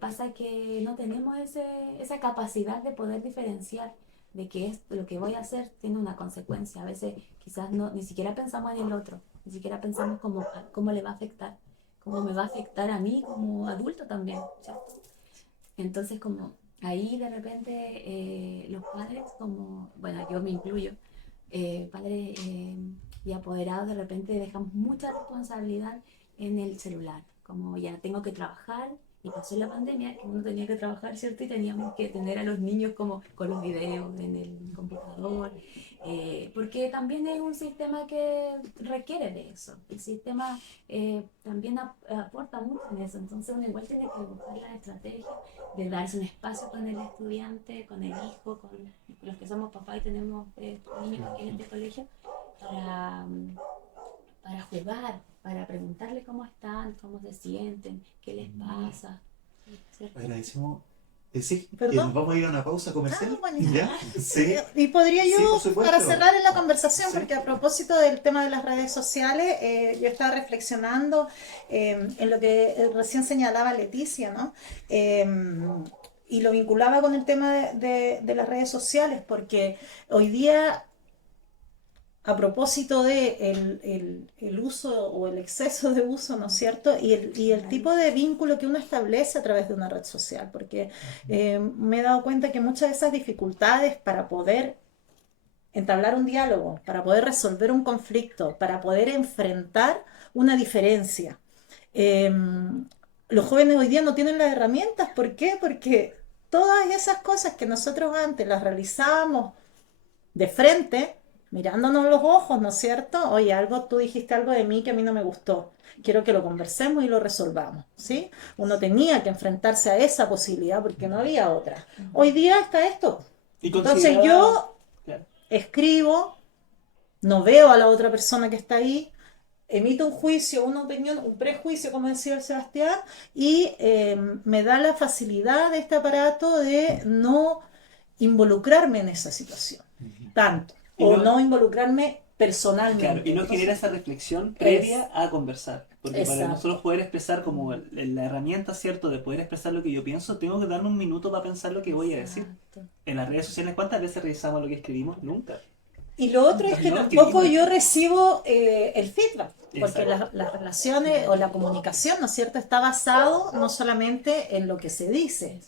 pasa que no tenemos esa capacidad de poder diferenciar de que lo que voy a hacer tiene una consecuencia. A veces quizás ni siquiera pensamos en el otro, ni siquiera pensamos cómo le va a afectar, cómo me va a afectar a mí como adulto también, ¿cierto? Entonces como ahí de repente los padres, como, bueno, yo me incluyo, padres y apoderados de repente dejamos mucha responsabilidad en el celular, como ya tengo que trabajar Y pasó la pandemia, que uno tenía que trabajar, ¿cierto? Y teníamos que tener a los niños como con los videos en el computador, porque también es un sistema que requiere de eso. El sistema también aporta mucho en eso, entonces uno igual tiene que buscar la estrategia de darse un espacio con el estudiante, con el hijo, con los que somos papás y tenemos niños aquí en este colegio, para, para jugar, para preguntarle cómo están, cómo se sienten, qué les pasa, ¿cierto? Agradecemos. Sí, ¿Perdón? vamos a ir a una pausa comercial. Bueno. ¿Ya? Sí. Y podría yo, Sí, por supuesto. para cerrar en la conversación, Sí. porque a propósito del tema de las redes sociales, yo estaba reflexionando en lo que recién señalaba Leticia, ¿no? Y lo vinculaba con el tema de las redes sociales, porque hoy día, a propósito de el uso o el exceso de uso, ¿no es cierto? Y el tipo de vínculo que uno establece a través de una red social, porque me he dado cuenta que muchas de esas dificultades para poder entablar un diálogo, para poder resolver un conflicto, para poder enfrentar una diferencia, los jóvenes hoy día no tienen las herramientas. ¿Por qué? Porque todas esas cosas que nosotros antes las realizábamos de frente, mirándonos los ojos, ¿no es cierto? Oye, tú dijiste algo de mí que a mí no me gustó. Quiero que lo conversemos y lo resolvamos, ¿sí? Uno tenía que enfrentarse a esa posibilidad porque no había otra. Hoy día está esto. Y Entonces consideraba- yo Claro. escribo, no veo a la otra persona que está ahí, emito un juicio, una opinión, un prejuicio, como decía el Sebastián, y me da la facilidad de este aparato de no involucrarme en esa situación, tanto, Y o no- no involucrarme personalmente. Claro, y no Entonces, genera esa reflexión previa a conversar. Porque para Exacto. nosotros poder expresar como la herramienta, ¿cierto? De poder expresar lo que yo pienso, tengo que darme un minuto para pensar lo que voy a decir. Exacto. En las redes sociales, ¿cuántas veces revisamos lo que escribimos? Nunca. Y lo otro es que No, tampoco que- yo recibo el feedback, porque Exacto. las relaciones o la comunicación, ¿no es cierto?, está basado no solamente en lo que se dice,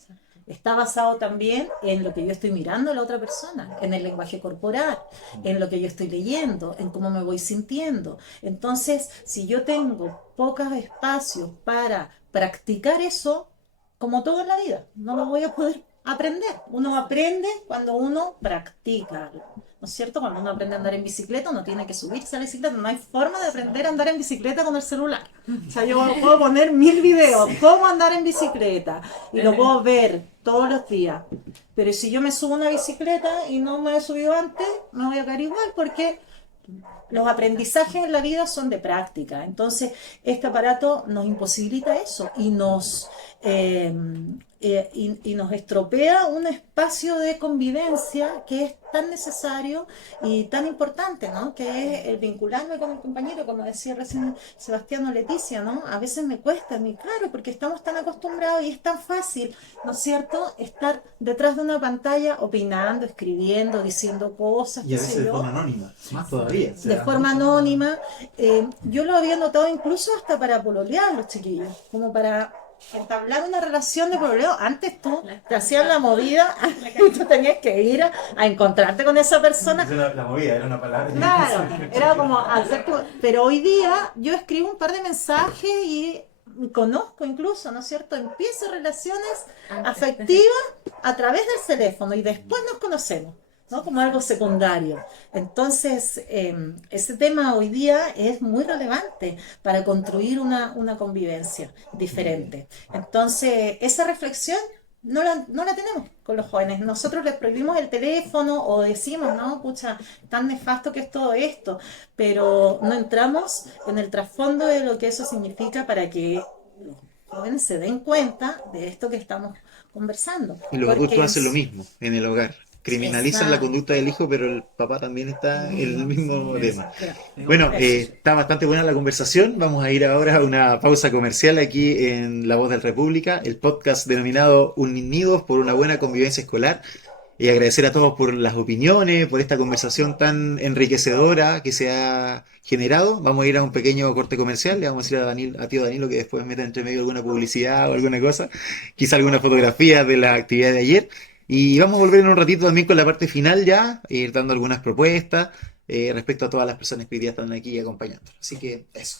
está basado también en lo que yo estoy mirando a la otra persona, en el lenguaje corporal, en lo que yo estoy leyendo, en cómo me voy sintiendo. Entonces, si yo tengo pocos espacios para practicar eso, como todo en la vida, no lo voy a poder aprender. Uno aprende cuando uno practica, ¿no es cierto? Cuando uno aprende a andar en bicicleta, uno tiene que subirse a la bicicleta. No hay forma de aprender a andar en bicicleta con el celular. O sea, yo puedo poner 1000 videos, cómo andar en bicicleta, y lo puedo ver todos los días. Pero si yo me subo a una bicicleta y no me he subido antes, me voy a caer igual, porque los aprendizajes en la vida son de práctica. Entonces, este aparato nos imposibilita eso y nos estropea un espacio de convivencia que es tan necesario y tan importante, ¿no? Que es el vincularme con el compañero, como decía recién Sebastián o Leticia, ¿no? A veces me cuesta, claro, porque estamos tan acostumbrados y es tan fácil, ¿no es cierto?, estar detrás de una pantalla opinando, escribiendo, diciendo cosas, Y a qué veces sé de yo, forma anónima, más todavía. Se de da forma mucho- anónima. Yo lo había notado incluso hasta para pololear los chiquillos, como para entablar una relación de pololeo. Antes tú te hacían la movida y tú tenías que ir a encontrarte con esa persona. La movida era una palabra. Claro, era como hacer pero hoy día yo escribo un par de mensajes y conozco incluso, ¿no es cierto?, empiezo relaciones afectivas a través del teléfono y después nos conocemos, ¿no?, como algo secundario. Entonces, ese tema hoy día es muy relevante para construir una convivencia diferente. Entonces, esa reflexión no la tenemos con los jóvenes. Nosotros les prohibimos el teléfono o decimos, no, pucha, tan nefasto que es todo esto, pero no entramos en el trasfondo de lo que eso significa para que los jóvenes se den cuenta de esto que estamos conversando. Y los Porque adultos hacen lo mismo en el hogar. Criminalizan la Exacto. conducta del hijo, pero el papá también está en el mismo tema. Claro. Bueno, está bastante buena la conversación. Vamos a ir ahora a una pausa comercial aquí en La Voz de la República, el podcast denominado Unidos por una buena convivencia escolar. Y agradecer a todos por las opiniones, por esta conversación tan enriquecedora que se ha generado. Vamos a ir a un pequeño corte comercial. Le vamos a decir a tío Danilo que después meta entre medio alguna publicidad o alguna cosa, quizá alguna fotografía de la actividad de ayer. Y vamos a volver en un ratito también con la parte final ya, ir dando algunas propuestas respecto a todas las personas que hoy día están aquí acompañando. Así que eso.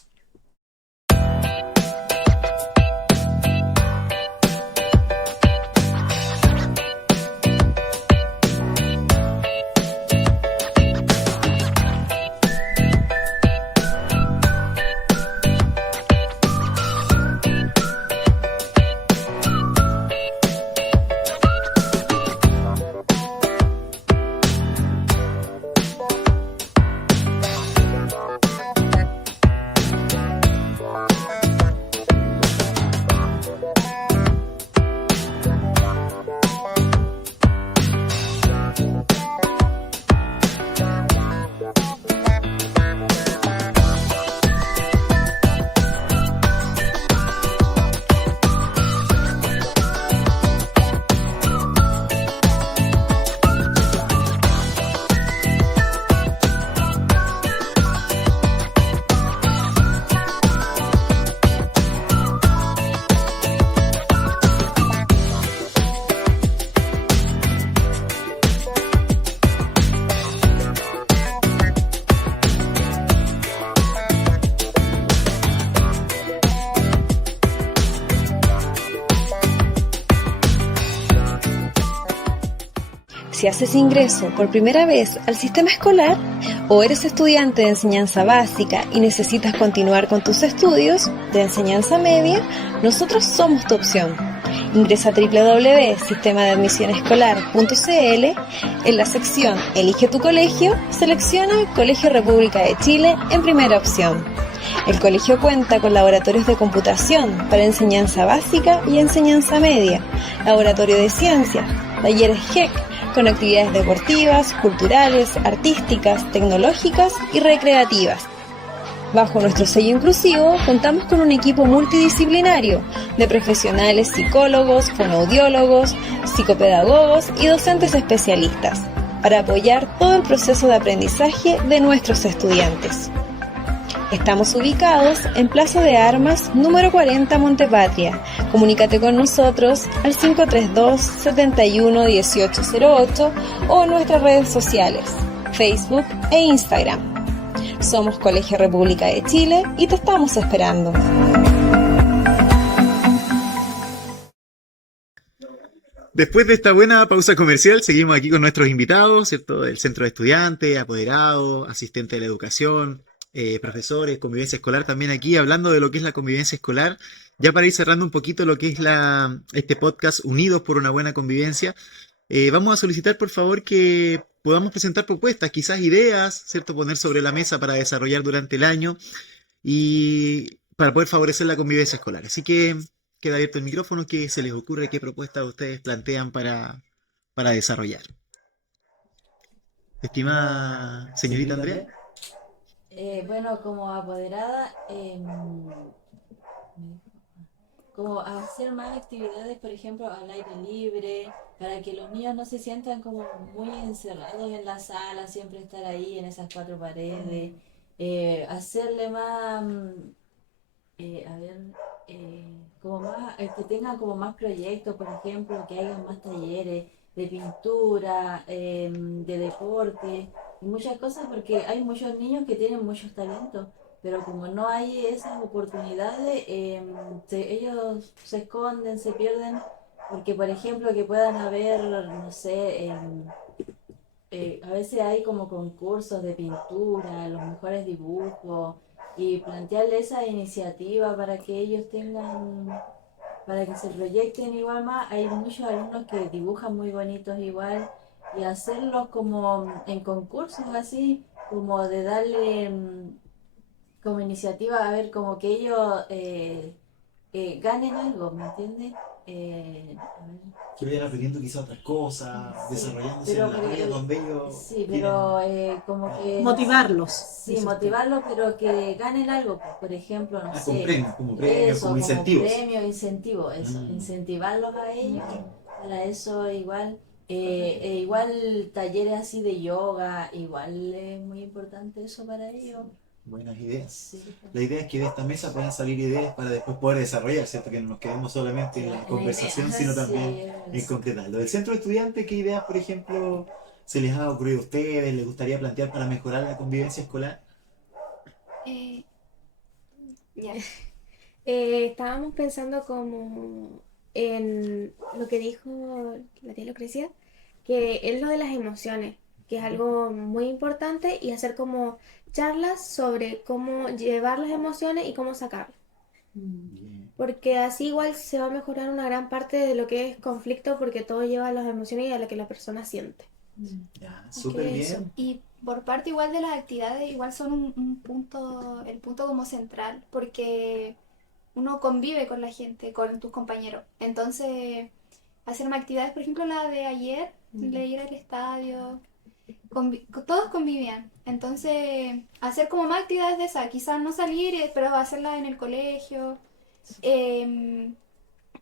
Si haces ingreso por primera vez al sistema escolar o eres estudiante de enseñanza básica y necesitas continuar con tus estudios de enseñanza media, nosotros somos tu opción. Ingresa a www.sistemadeadmisionescolar.cl. En la sección Elige tu colegio, selecciona Colegio República de Chile en primera opción. El colegio cuenta con laboratorios de computación para enseñanza básica y enseñanza media, laboratorio de ciencias, talleres GEC, con actividades deportivas, culturales, artísticas, tecnológicas y recreativas. Bajo nuestro sello inclusivo, contamos con un equipo multidisciplinario de profesionales psicólogos, fonoaudiólogos, psicopedagogos y docentes especialistas para apoyar todo el proceso de aprendizaje de nuestros estudiantes. Estamos ubicados en Plaza de Armas, número 40, Montepatria. Comunícate con nosotros al 532-711808 o en nuestras redes sociales, Facebook e Instagram. Somos Colegio República de Chile y te estamos esperando. Después de esta buena pausa comercial, seguimos aquí con nuestros invitados, ¿cierto? Del centro de estudiantes, apoderados, asistentes de la educación, profesores, convivencia escolar también aquí, hablando de lo que es la convivencia escolar. Ya para ir cerrando un poquito lo que es este podcast Unidos por una buena convivencia, vamos a solicitar por favor que podamos presentar propuestas, quizás ideas, ¿cierto? Poner sobre la mesa para desarrollar durante el año y para poder favorecer la convivencia escolar. Así que queda abierto el micrófono. ¿Qué se les ocurre? ¿Qué propuestas ustedes plantean para desarrollar? Estimada señorita Andrea. Bueno, como apoderada, como hacer más actividades, por ejemplo, al aire libre, para que los niños no se sientan como muy encerrados en la sala, siempre estar ahí en esas cuatro paredes, hacerle más, como más, que tengan como más proyectos, por ejemplo, que hagan más talleres de pintura, de deporte, y muchas cosas, porque hay muchos niños que tienen muchos talentos, pero como no hay esas oportunidades, ellos se esconden, se pierden, porque por ejemplo que puedan haber, no sé, a veces hay como concursos de pintura, los mejores dibujos, y plantearle esa iniciativa para que ellos tengan, para que se proyecten igual más. Hay muchos alumnos que dibujan muy bonitos igual, y hacerlos como en concursos así, como de darle como iniciativa, a ver, como que ellos ganen algo, ¿me entiendes? A ver. Que vayan aprendiendo quizás otras cosas, Sí, desarrollándose pero en las áreas donde ellos sí, pero como que Motivarlos. sí, motivarlos, pero que ganen algo, pues, por ejemplo, no sé, como premios, eso, como incentivos. Incentivo, eso, incentivarlos a ellos, para eso igual, igual talleres así de yoga, igual es muy importante eso para ellos. Buenas ideas. Sí. La idea es que de esta mesa puedan salir ideas para después poder desarrollar, ¿cierto? Que no nos quedemos solamente en la conversación, sino también en concretarlo. Del centro de estudiantes, ¿qué ideas, por ejemplo, se les ha ocurrido a ustedes? ¿Les gustaría plantear para mejorar la convivencia escolar? Estábamos pensando como en lo que dijo la tía Lucrecia, que es lo de las emociones, que es algo muy importante, y hacer como charlas sobre cómo llevar las emociones y cómo sacarlas. Porque así igual se va a mejorar una gran parte de lo que es conflicto, porque todo lleva a las emociones y a lo que la persona siente. Ya, súper bien. Y por parte igual de las actividades, igual son un punto, el punto como central, porque uno convive con la gente, con tus compañeros. Entonces, hacer más actividades, por ejemplo, la de ayer, de ir al estadio, todos convivían. Entonces, hacer como más actividades de esas, quizás no salir, pero hacerlas en el colegio.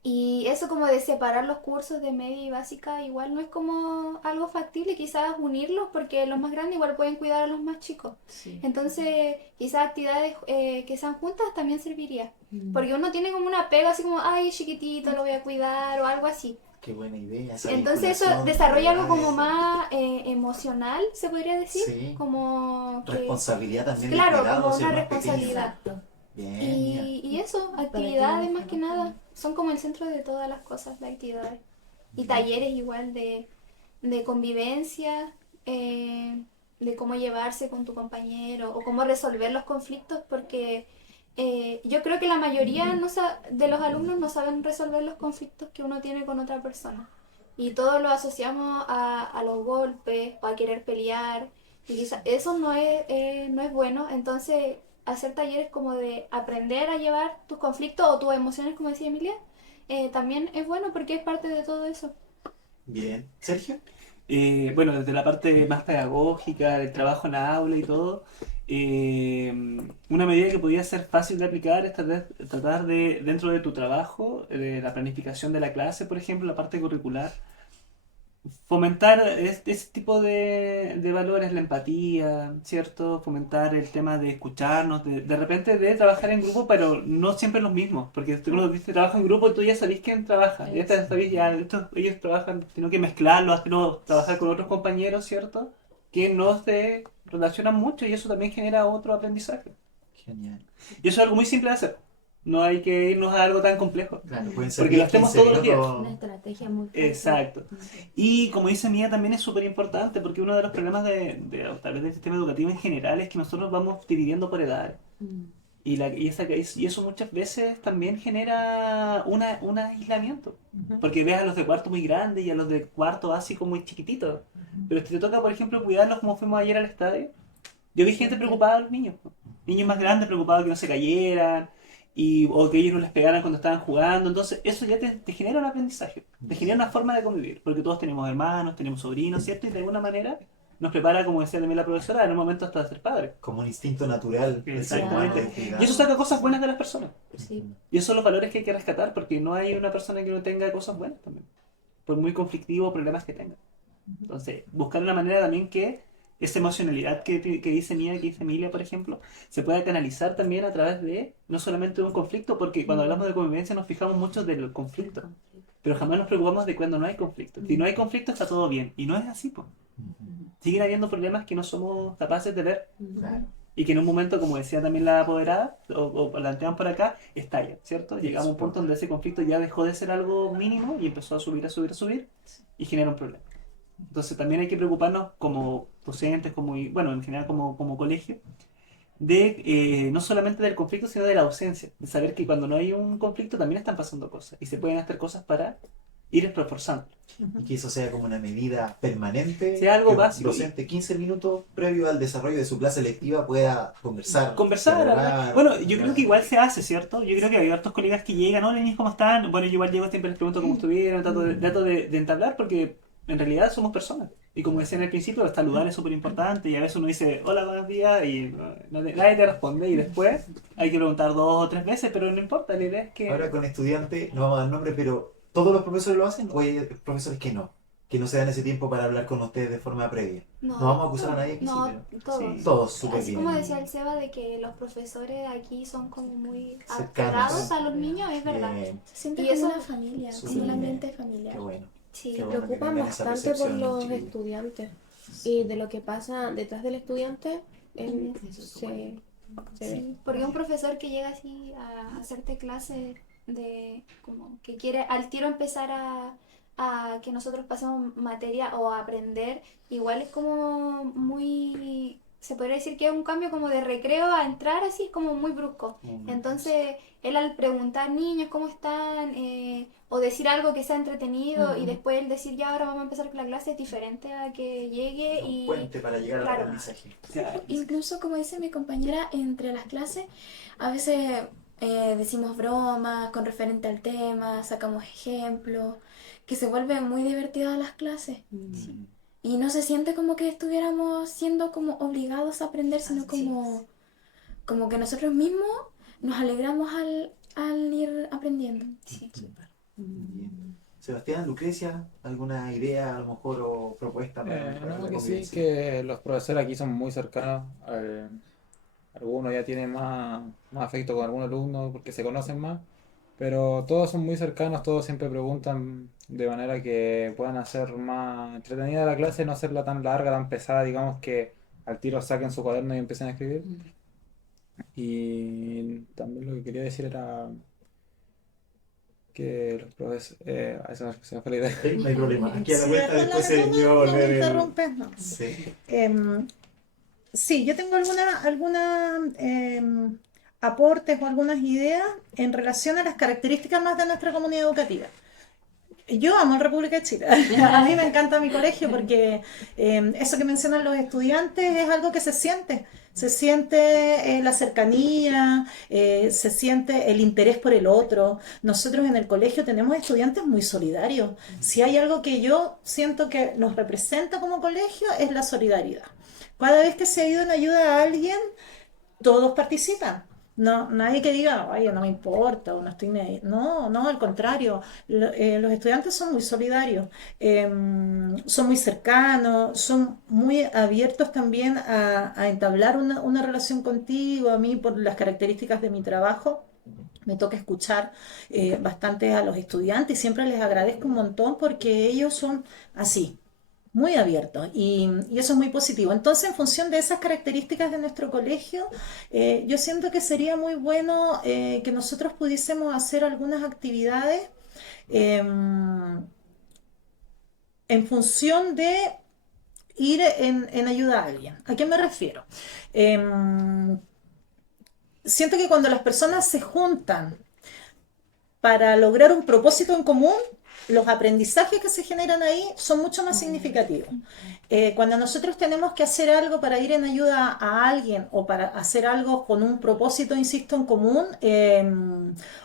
Y eso como de separar los cursos de media y básica, igual no es como algo factible, quizás unirlos, porque los más grandes igual pueden cuidar a los más chicos. Sí. Entonces, quizás actividades que sean juntas también serviría. Porque uno tiene como un apego así como, ay, chiquitito, lo voy a cuidar, o algo así. Qué buena idea. Entonces eso desarrolla algo como más emocional, se podría decir. Sí. Como que, responsabilidad también. claro, del cuidado, como ser una más pequeño. responsabilidad. Bien, Y eso, actividades más que nada, son como el centro de todas las cosas, las actividades. Y talleres igual de de convivencia, de cómo llevarse con tu compañero o cómo resolver los conflictos, porque yo creo que la mayoría de los alumnos no saben resolver los conflictos que uno tiene con otra persona. Y todos lo asociamos a los golpes o a querer pelear. Y quizás eso no es bueno. Entonces, hacer talleres como de aprender a llevar tus conflictos o tus emociones, como decía Emilia, también es bueno porque es parte de todo eso. Bien. ¿Sergio? Bueno, desde la parte más pedagógica, del trabajo en la aula y todo, una medida que podría ser fácil de aplicar es tratar de, dentro de tu trabajo, de la planificación de la clase, por ejemplo, la parte curricular, fomentar ese tipo de valores, la empatía, ¿cierto? Fomentar el tema de escucharnos, de repente de trabajar en grupo, pero no siempre los mismos, porque tú cuando dices trabajo en grupo, tú ya sabés quién trabaja, ya sabés, ya ellos trabajan, sino que mezclarlos, hacerlo, trabajar con otros compañeros, ¿cierto? Que no se relacionan mucho y eso también genera otro aprendizaje. Genial. Y eso es algo muy simple de hacer. No hay que irnos a algo tan complejo. Claro, pueden ser Porque lo 10, hacemos 15 todos los días. minutos. Una estrategia muy fácil. Exacto. Y como dice Mía, también es súper importante porque uno de los problemas tal vez del sistema educativo en general es que nosotros vamos dividiendo por edades. Mm. Y eso muchas veces también genera un aislamiento. Porque ves a los de cuarto muy grandes y a los de cuarto básico muy chiquititos. Pero si te toca, por ejemplo, cuidarlos como fuimos ayer al estadio, yo vi gente preocupada a los niños. Niños más grandes preocupados que no se cayeran. O que ellos no les pegaran cuando estaban jugando. Entonces eso ya te genera un aprendizaje, te genera una forma de convivir, porque todos tenemos hermanos, tenemos sobrinos, ¿cierto? Y de alguna manera nos prepara, como decía también la profesora, en un momento hasta ser padre. Como un instinto natural. Exactamente. Claro. Y eso saca cosas buenas de las personas. Sí. Y esos son los valores que hay que rescatar, porque no hay una persona que no tenga cosas buenas también, por muy conflictivo o problemas que tenga. Entonces, buscar una manera también que esa emocionalidad que dice Mía, que dice Emilia, por ejemplo, se pueda canalizar también a través de, no solamente de un conflicto, porque cuando hablamos de convivencia nos fijamos mucho del conflicto, pero jamás nos preocupamos de cuando no hay conflicto. Si no hay conflicto está todo bien, y no es así, pues. Siguen habiendo problemas que no somos capaces de ver, Claro. y que en un momento, como decía también la apoderada, o planteaban por acá, estalla, ¿cierto? Llegamos a un punto donde ese conflicto ya dejó de ser algo mínimo y empezó a subir, y genera un problema. Entonces también hay que preocuparnos como docentes, bueno, en general como colegio, de no solamente del conflicto, sino de la ausencia, de saber que cuando no hay un conflicto también están pasando cosas, y se pueden hacer cosas para ir reforzando. Y que eso sea como una medida permanente. Sea algo que básico. Un docente 15 minutos previo al desarrollo de su clase lectiva pueda conversar. Hablar. dialogar, Bueno, yo creo que igual se hace, ¿cierto? Yo creo que hay hartos colegas que llegan, hola niños, ¿cómo están? Bueno, yo igual llego, siempre les pregunto cómo estuvieron, trato de entablar, porque en realidad somos personas. Y como decía en el principio, saludar es súper importante, y a veces uno dice, hola, buenos días, y nadie te responde, y después hay que preguntar 2 o 3 veces, pero no importa, la idea es que... Ahora con estudiantes, no vamos a dar nombre, pero ¿todos los profesores lo hacen o hay profesores que no se dan ese tiempo para hablar con ustedes de forma previa? No vamos a acusar a nadie aquí, no, sí, pero todos. Sí. todos súper Así bien. como decía el Seba de que los profesores aquí son como muy Cercanos. apegados a los niños, es verdad. Bien, Se siente Y como eso- una familia, Sí. como un ambiente familiar. qué bueno. Sí. Qué Se bueno que preocupan tengan esa bastante por percepción en los Chile. estudiantes y de lo que pasa detrás del estudiante se ve. Sí, porque un profesor que llega así a hacerte clase de como que quiere al tiro empezar a que nosotros pasemos materia o a aprender, igual es como muy, se podría decir que es un cambio como de recreo a entrar así, es como muy brusco. Entonces, él al preguntar niños cómo están, o decir algo que sea entretenido y después él decir ya ahora vamos a empezar con la clase, es diferente a que llegue Un y... puente para llegar al claro. aprendizaje. Incluso, como dice mi compañera, entre las clases, a veces decimos bromas con referente al tema, sacamos ejemplos, que se vuelven muy divertidas las clases. Y no se siente como que estuviéramos siendo como obligados a aprender, sino como que nosotros mismos nos alegramos al ir aprendiendo. Sí. Bien. Sebastián, Lucrecia, ¿alguna idea a lo mejor o propuesta para No, la que sí, convivencia? que los profesores aquí son muy cercanos. Algunos ya tienen más afecto con algún alumno porque se conocen más, pero todos son muy cercanos, todos siempre preguntan de manera que puedan hacer más entretenida la clase, no hacerla tan larga, tan pesada, digamos que al tiro saquen su cuaderno y empiecen a escribir. Y también lo que quería decir era que los profesores... se me fue la idea. Sí, no hay problema. Aquí a la Si vuelta después después la se retomo, va a no me volver el... interrumpes, no. Sí. Sí, yo tengo alguna aportes o algunas ideas en relación a las características más de nuestra comunidad educativa. Yo amo la República de Chile. A mí me encanta mi colegio porque eso que mencionan los estudiantes es algo que se siente. Se siente la cercanía, se siente el interés por el otro. Nosotros en el colegio tenemos estudiantes muy solidarios. Si hay algo que yo siento que nos representa como colegio es la solidaridad. Cada vez que se ha ido en ayuda a alguien, todos participan. No, nadie que diga, oye, no me importa o no estoy ni ahí. No, no, al contrario. Los estudiantes son muy solidarios, son muy cercanos, son muy abiertos también a entablar una relación contigo. A mí, por las características de mi trabajo, me toca escuchar bastante a los estudiantes y siempre les agradezco un montón porque ellos son así, muy abiertos y eso es muy positivo. Entonces, en función de esas características de nuestro colegio, yo siento que sería muy bueno que nosotros pudiésemos hacer algunas actividades eh, en función de ir en ayuda a alguien. ¿A qué me refiero? Siento que cuando las personas se juntan para lograr un propósito en común, los aprendizajes que se generan ahí son mucho más significativos. Cuando nosotros tenemos que hacer algo para ir en ayuda a alguien o para hacer algo con un propósito, insisto, en común,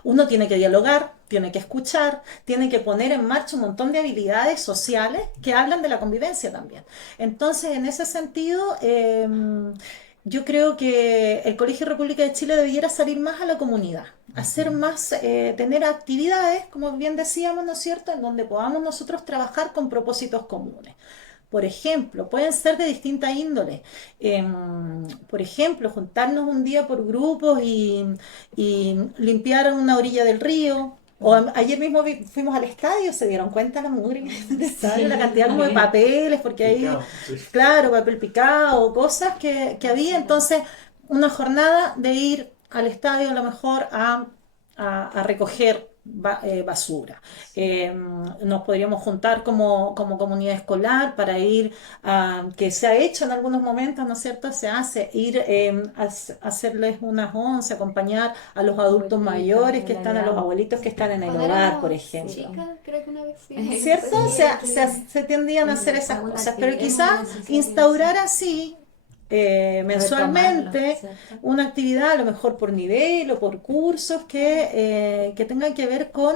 uno tiene que dialogar, tiene que escuchar, tiene que poner en marcha un montón de habilidades sociales que hablan de la convivencia también. Entonces, en ese sentido, yo creo que el Colegio República de Chile debiera salir más a la comunidad, hacer más, tener actividades, como bien decíamos, ¿no es cierto?, en donde podamos nosotros trabajar con propósitos comunes. Por ejemplo, pueden ser de distinta índole. Por ejemplo, juntarnos un día por grupos y limpiar una orilla del río. O ayer mismo fuimos al estadio, se dieron cuenta la mugre que hay en el estadio, la cantidad como de papeles, porque ahí, Picado, sí. claro, papel picado, cosas que había. Entonces, una jornada de ir al estadio a lo mejor a recoger basura. Nos podríamos juntar como comunidad escolar para ir que se ha hecho en algunos momentos, ¿no es cierto? Se hace ir hacerles unas once, acompañar a los adultos mayores que están, a los abuelitos que están en el Cuando hogar, éramos por ejemplo. chicas, creo que una vez fui. ¿Cierto? Se tendían a hacer esas cosas, pero quizás instaurar así mensualmente una actividad, a lo mejor por nivel o por cursos que tengan que ver con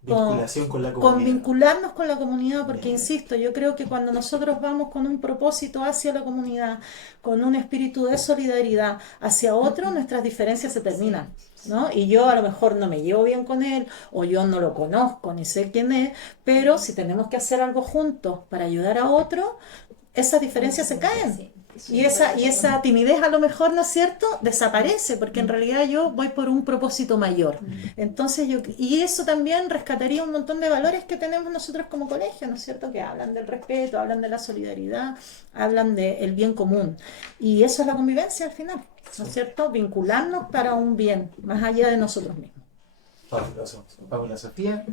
Vinculación con la con comunidad. vincularnos con la comunidad, porque insisto, yo creo que cuando nosotros vamos con un propósito hacia la comunidad, con un espíritu de solidaridad hacia otro, nuestras diferencias se terminan, ¿no? Y yo a lo mejor no me llevo bien con él, o yo no lo conozco, ni sé quién es, pero si tenemos que hacer algo juntos para ayudar a otro, esas diferencias se caen. Y esa timidez a lo mejor, ¿no es cierto?, desaparece, porque en realidad yo voy por un propósito mayor. Entonces y eso también rescataría un montón de valores que tenemos nosotros como colegio, ¿no es cierto?, que hablan del respeto, hablan de la solidaridad, hablan del bien común. Y eso es la convivencia al final, ¿no es cierto?, vincularnos para un bien, más allá de nosotros mismos. Fabuloso. Paula, Sofía.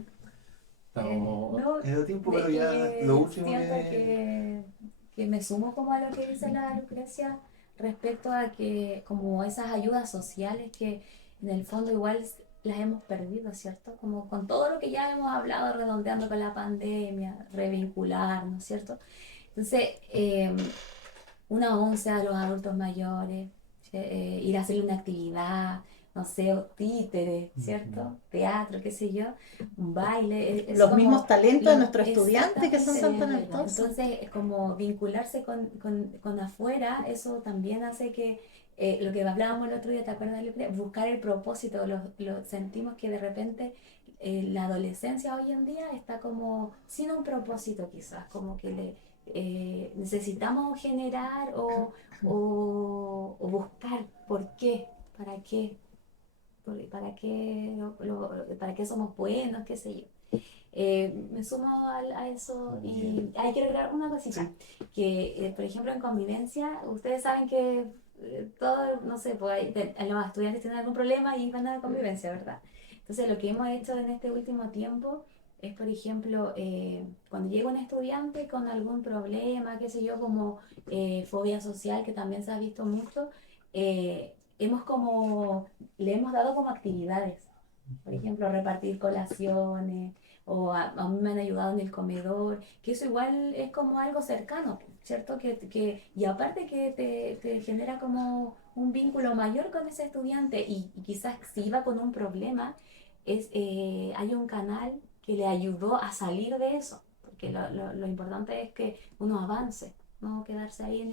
Estamos en el tiempo, pero ya lo último siento que me sumo como a lo que dice la Lucrecia respecto a que como esas ayudas sociales que en el fondo igual las hemos perdido, ¿cierto? Como con todo lo que ya hemos hablado redondeando con la pandemia, revincular, ¿no es cierto? Entonces, una once a los adultos mayores, ir a hacerle una actividad, no sé, títeres, ¿cierto? Teatro, qué sé yo, un baile. Los mismos talentos de nuestros estudiantes que son tan talentosos. Entonces, como vincularse con afuera, eso también hace que lo que hablábamos el otro día, ¿te acuerdas, Lucrecia? Buscar el propósito, sentimos que de repente la adolescencia hoy en día está como sin un propósito quizás, como que necesitamos generar o buscar por qué, para qué. ¿Para qué somos buenos? ¿Qué sé yo? Me sumo a eso y quiero agregar una cosita, que por ejemplo en convivencia, ustedes saben que todos, no sé, pues, los estudiantes tienen algún problema y van a convivencia, ¿verdad? Entonces lo que hemos hecho en este último tiempo es, por ejemplo, cuando llega un estudiante con algún problema, qué sé yo, como fobia social, que también se ha visto mucho, le hemos dado como actividades. Por ejemplo, repartir colaciones, o a mí me han ayudado en el comedor, que eso igual es como algo cercano, ¿cierto? Y aparte que te genera como un vínculo mayor con ese estudiante y quizás si iba con un problema, hay un canal que le ayudó a salir de eso, porque lo importante es que uno avance, no quedarse ahí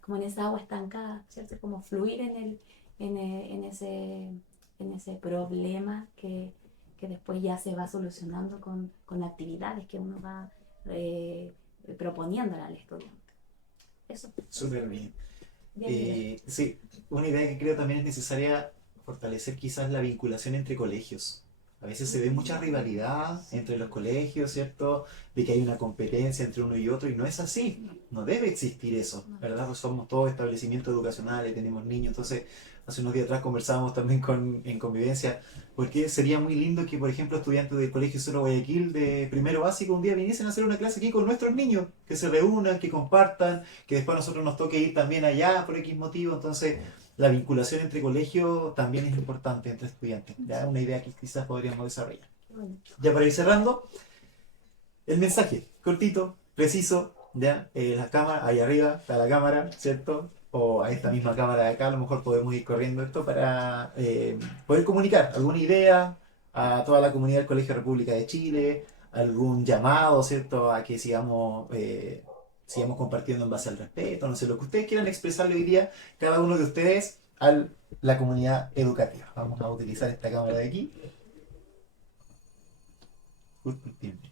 como en esa agua estancada, ¿cierto? Como fluir en ese problema que después ya se va solucionando con actividades que uno va proponiéndole al estudiante. Eso. Súper bien. Bien, Sí, una idea que creo también es necesaria fortalecer quizás la vinculación entre colegios. A veces se ve mucha rivalidad entre los colegios, ¿cierto? De que hay una competencia entre uno y otro y no es así. No debe existir eso, ¿verdad? Pues somos todos establecimientos educacionales, tenemos niños. Entonces, hace unos días atrás conversábamos también en convivencia, porque sería muy lindo que, por ejemplo, estudiantes del Colegio Cerro Guayaquil de primero básico un día viniesen a hacer una clase aquí con nuestros niños, que se reúnan, que compartan, que después a nosotros nos toque ir también allá por X motivo. Entonces, la vinculación entre colegios también es importante entre estudiantes. ¿Ya? Una idea que quizás podríamos desarrollar. Ya para ir cerrando, el mensaje, cortito, preciso, ¿ya? La cámara, ahí arriba está la cámara, ¿cierto? O a esta misma cámara de acá, a lo mejor podemos ir corriendo esto para poder comunicar alguna idea a toda la comunidad del Colegio República de Chile, algún llamado, ¿cierto? A que sigamos compartiendo en base al respeto, no sé, lo que ustedes quieran expresarle hoy día, cada uno de ustedes, a la comunidad educativa. Vamos a utilizar esta cámara de aquí.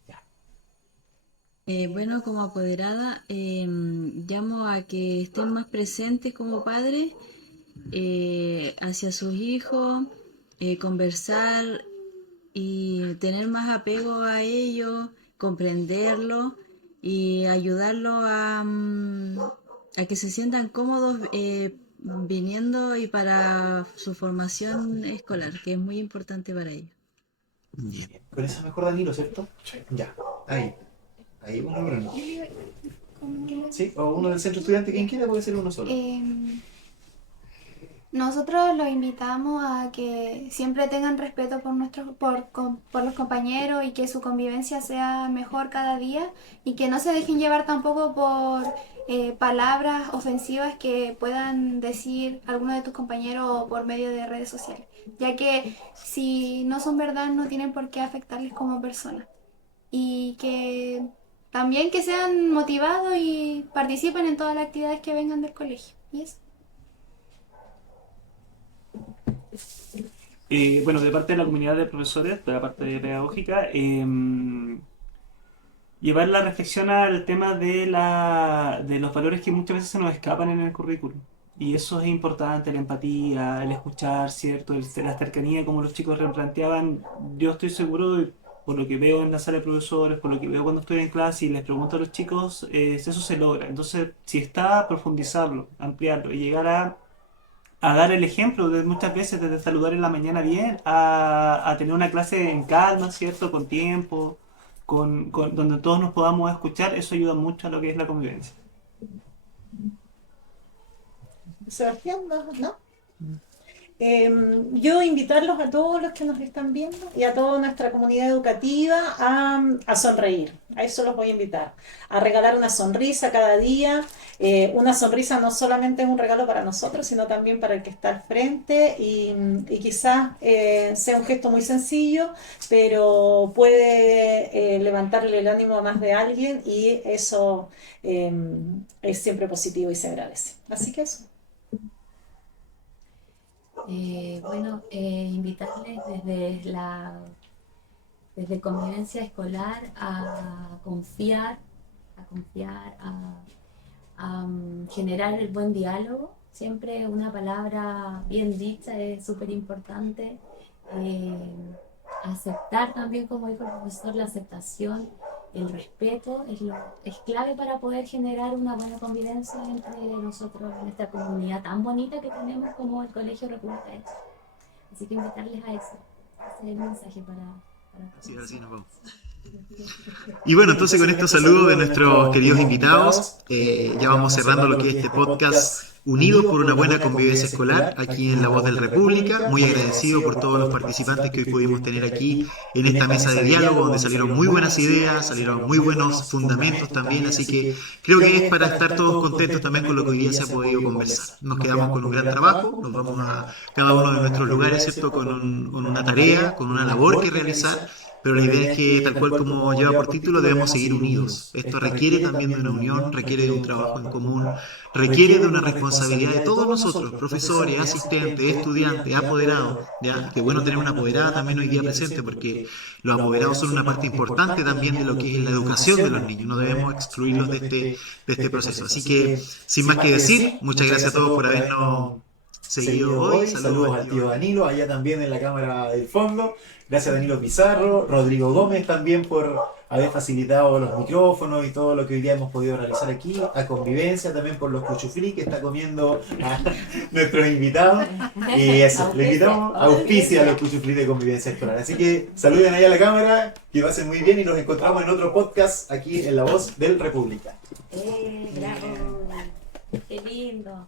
Ya. Bueno, como apoderada, llamo a que estén más presentes como padres hacia sus hijos, conversar y tener más apego a ellos, comprenderlos y ayudarlos a que se sientan cómodos viniendo y para su formación escolar, que es muy importante para ellos. Bien. Con esa mejor Danilo, ¿cierto? Sí. Ya, ahí. Ahí uno Bruno. Sí, o uno del centro estudiante, quien quiera, puede ser uno solo. Nosotros los invitamos a que siempre tengan respeto por los compañeros y que su convivencia sea mejor cada día y que no se dejen llevar tampoco por palabras ofensivas que puedan decir algunos de tus compañeros por medio de redes sociales, ya que si no son verdad no tienen por qué afectarles como personas. Y que también que sean motivados y participen en todas las actividades que vengan del colegio. ¿Y eso? Bueno, de parte de la comunidad de profesores, de la parte pedagógica, llevar la reflexión al tema de los valores que muchas veces se nos escapan en el currículum. Y eso es importante, la empatía, el escuchar, ¿cierto? La cercanía, como los chicos replanteaban. Yo estoy seguro, por lo que veo en la sala de profesores, por lo que veo cuando estoy en clase y les pregunto a los chicos, eso se logra. Entonces, si está, profundizarlo, ampliarlo y llegar a dar el ejemplo de muchas veces desde saludar en la mañana bien a tener una clase en calma, ¿cierto? Con tiempo, donde todos nos podamos escuchar, eso ayuda mucho a lo que es la convivencia. Sebastián, ¿no? Yo invitarlos a todos los que nos están viendo y a toda nuestra comunidad educativa a sonreír. A eso los voy a invitar. A regalar una sonrisa cada día. Una sonrisa no solamente es un regalo para nosotros, sino también para el que está al frente y quizás sea un gesto muy sencillo, pero puede levantarle el ánimo a más de alguien y eso es siempre positivo y se agradece. Así que eso. Invitarles desde convivencia escolar a confiar, a generar el buen diálogo. Siempre una palabra bien dicha es súper importante. Aceptar también, como dijo el profesor, la aceptación, el respeto es clave para poder generar una buena convivencia entre nosotros en esta comunidad tan bonita que tenemos como el Colegio República de Chile. Así que invitarles a eso. Ese es el mensaje para Así, ahora sí nos vamos. Y bueno, entonces con estos saludos de nuestros queridos invitados, ya vamos cerrando lo que es este podcast Unidos por una buena convivencia escolar, aquí en La Voz del República. Muy agradecido por todos los participantes que hoy pudimos tener aquí en esta mesa de diálogo, donde salieron muy buenas ideas, salieron muy buenos fundamentos también, así que creo que es para estar todos contentos también con lo que hoy día se ha podido conversar. Nos quedamos con un gran trabajo, nos vamos a cada uno de nuestros lugares, ¿cierto?, con una tarea, con una labor que realizar. Pero la idea es que, tal cual como lleva por título, debemos seguir unidos. Esto requiere también de una unión, requiere de un trabajo en común, requiere de una responsabilidad de todos nosotros, profesores, asistentes, estudiantes, apoderados. ¿Ya? Qué bueno tener una apoderada también hoy día presente, porque los apoderados son una parte importante también de lo que es la educación de los niños. No debemos excluirlos de este proceso. Así que, sin más que decir, muchas gracias a todos por habernos seguido hoy. Saludos al tío Danilo, allá también en la cámara del fondo. Gracias a Danilo Pizarro, Rodrigo Gómez también por haber facilitado los micrófonos y todo lo que hoy día hemos podido realizar aquí. A Convivencia también por los cuchuflí que está comiendo a nuestros invitados. Y eso, le invitamos a auspicia a los cuchuflí de Convivencia Escolar. Así que saluden ahí a la cámara, que pasen muy bien y nos encontramos en otro podcast aquí en La Voz del República. ¡Bravo! ¡Qué lindo!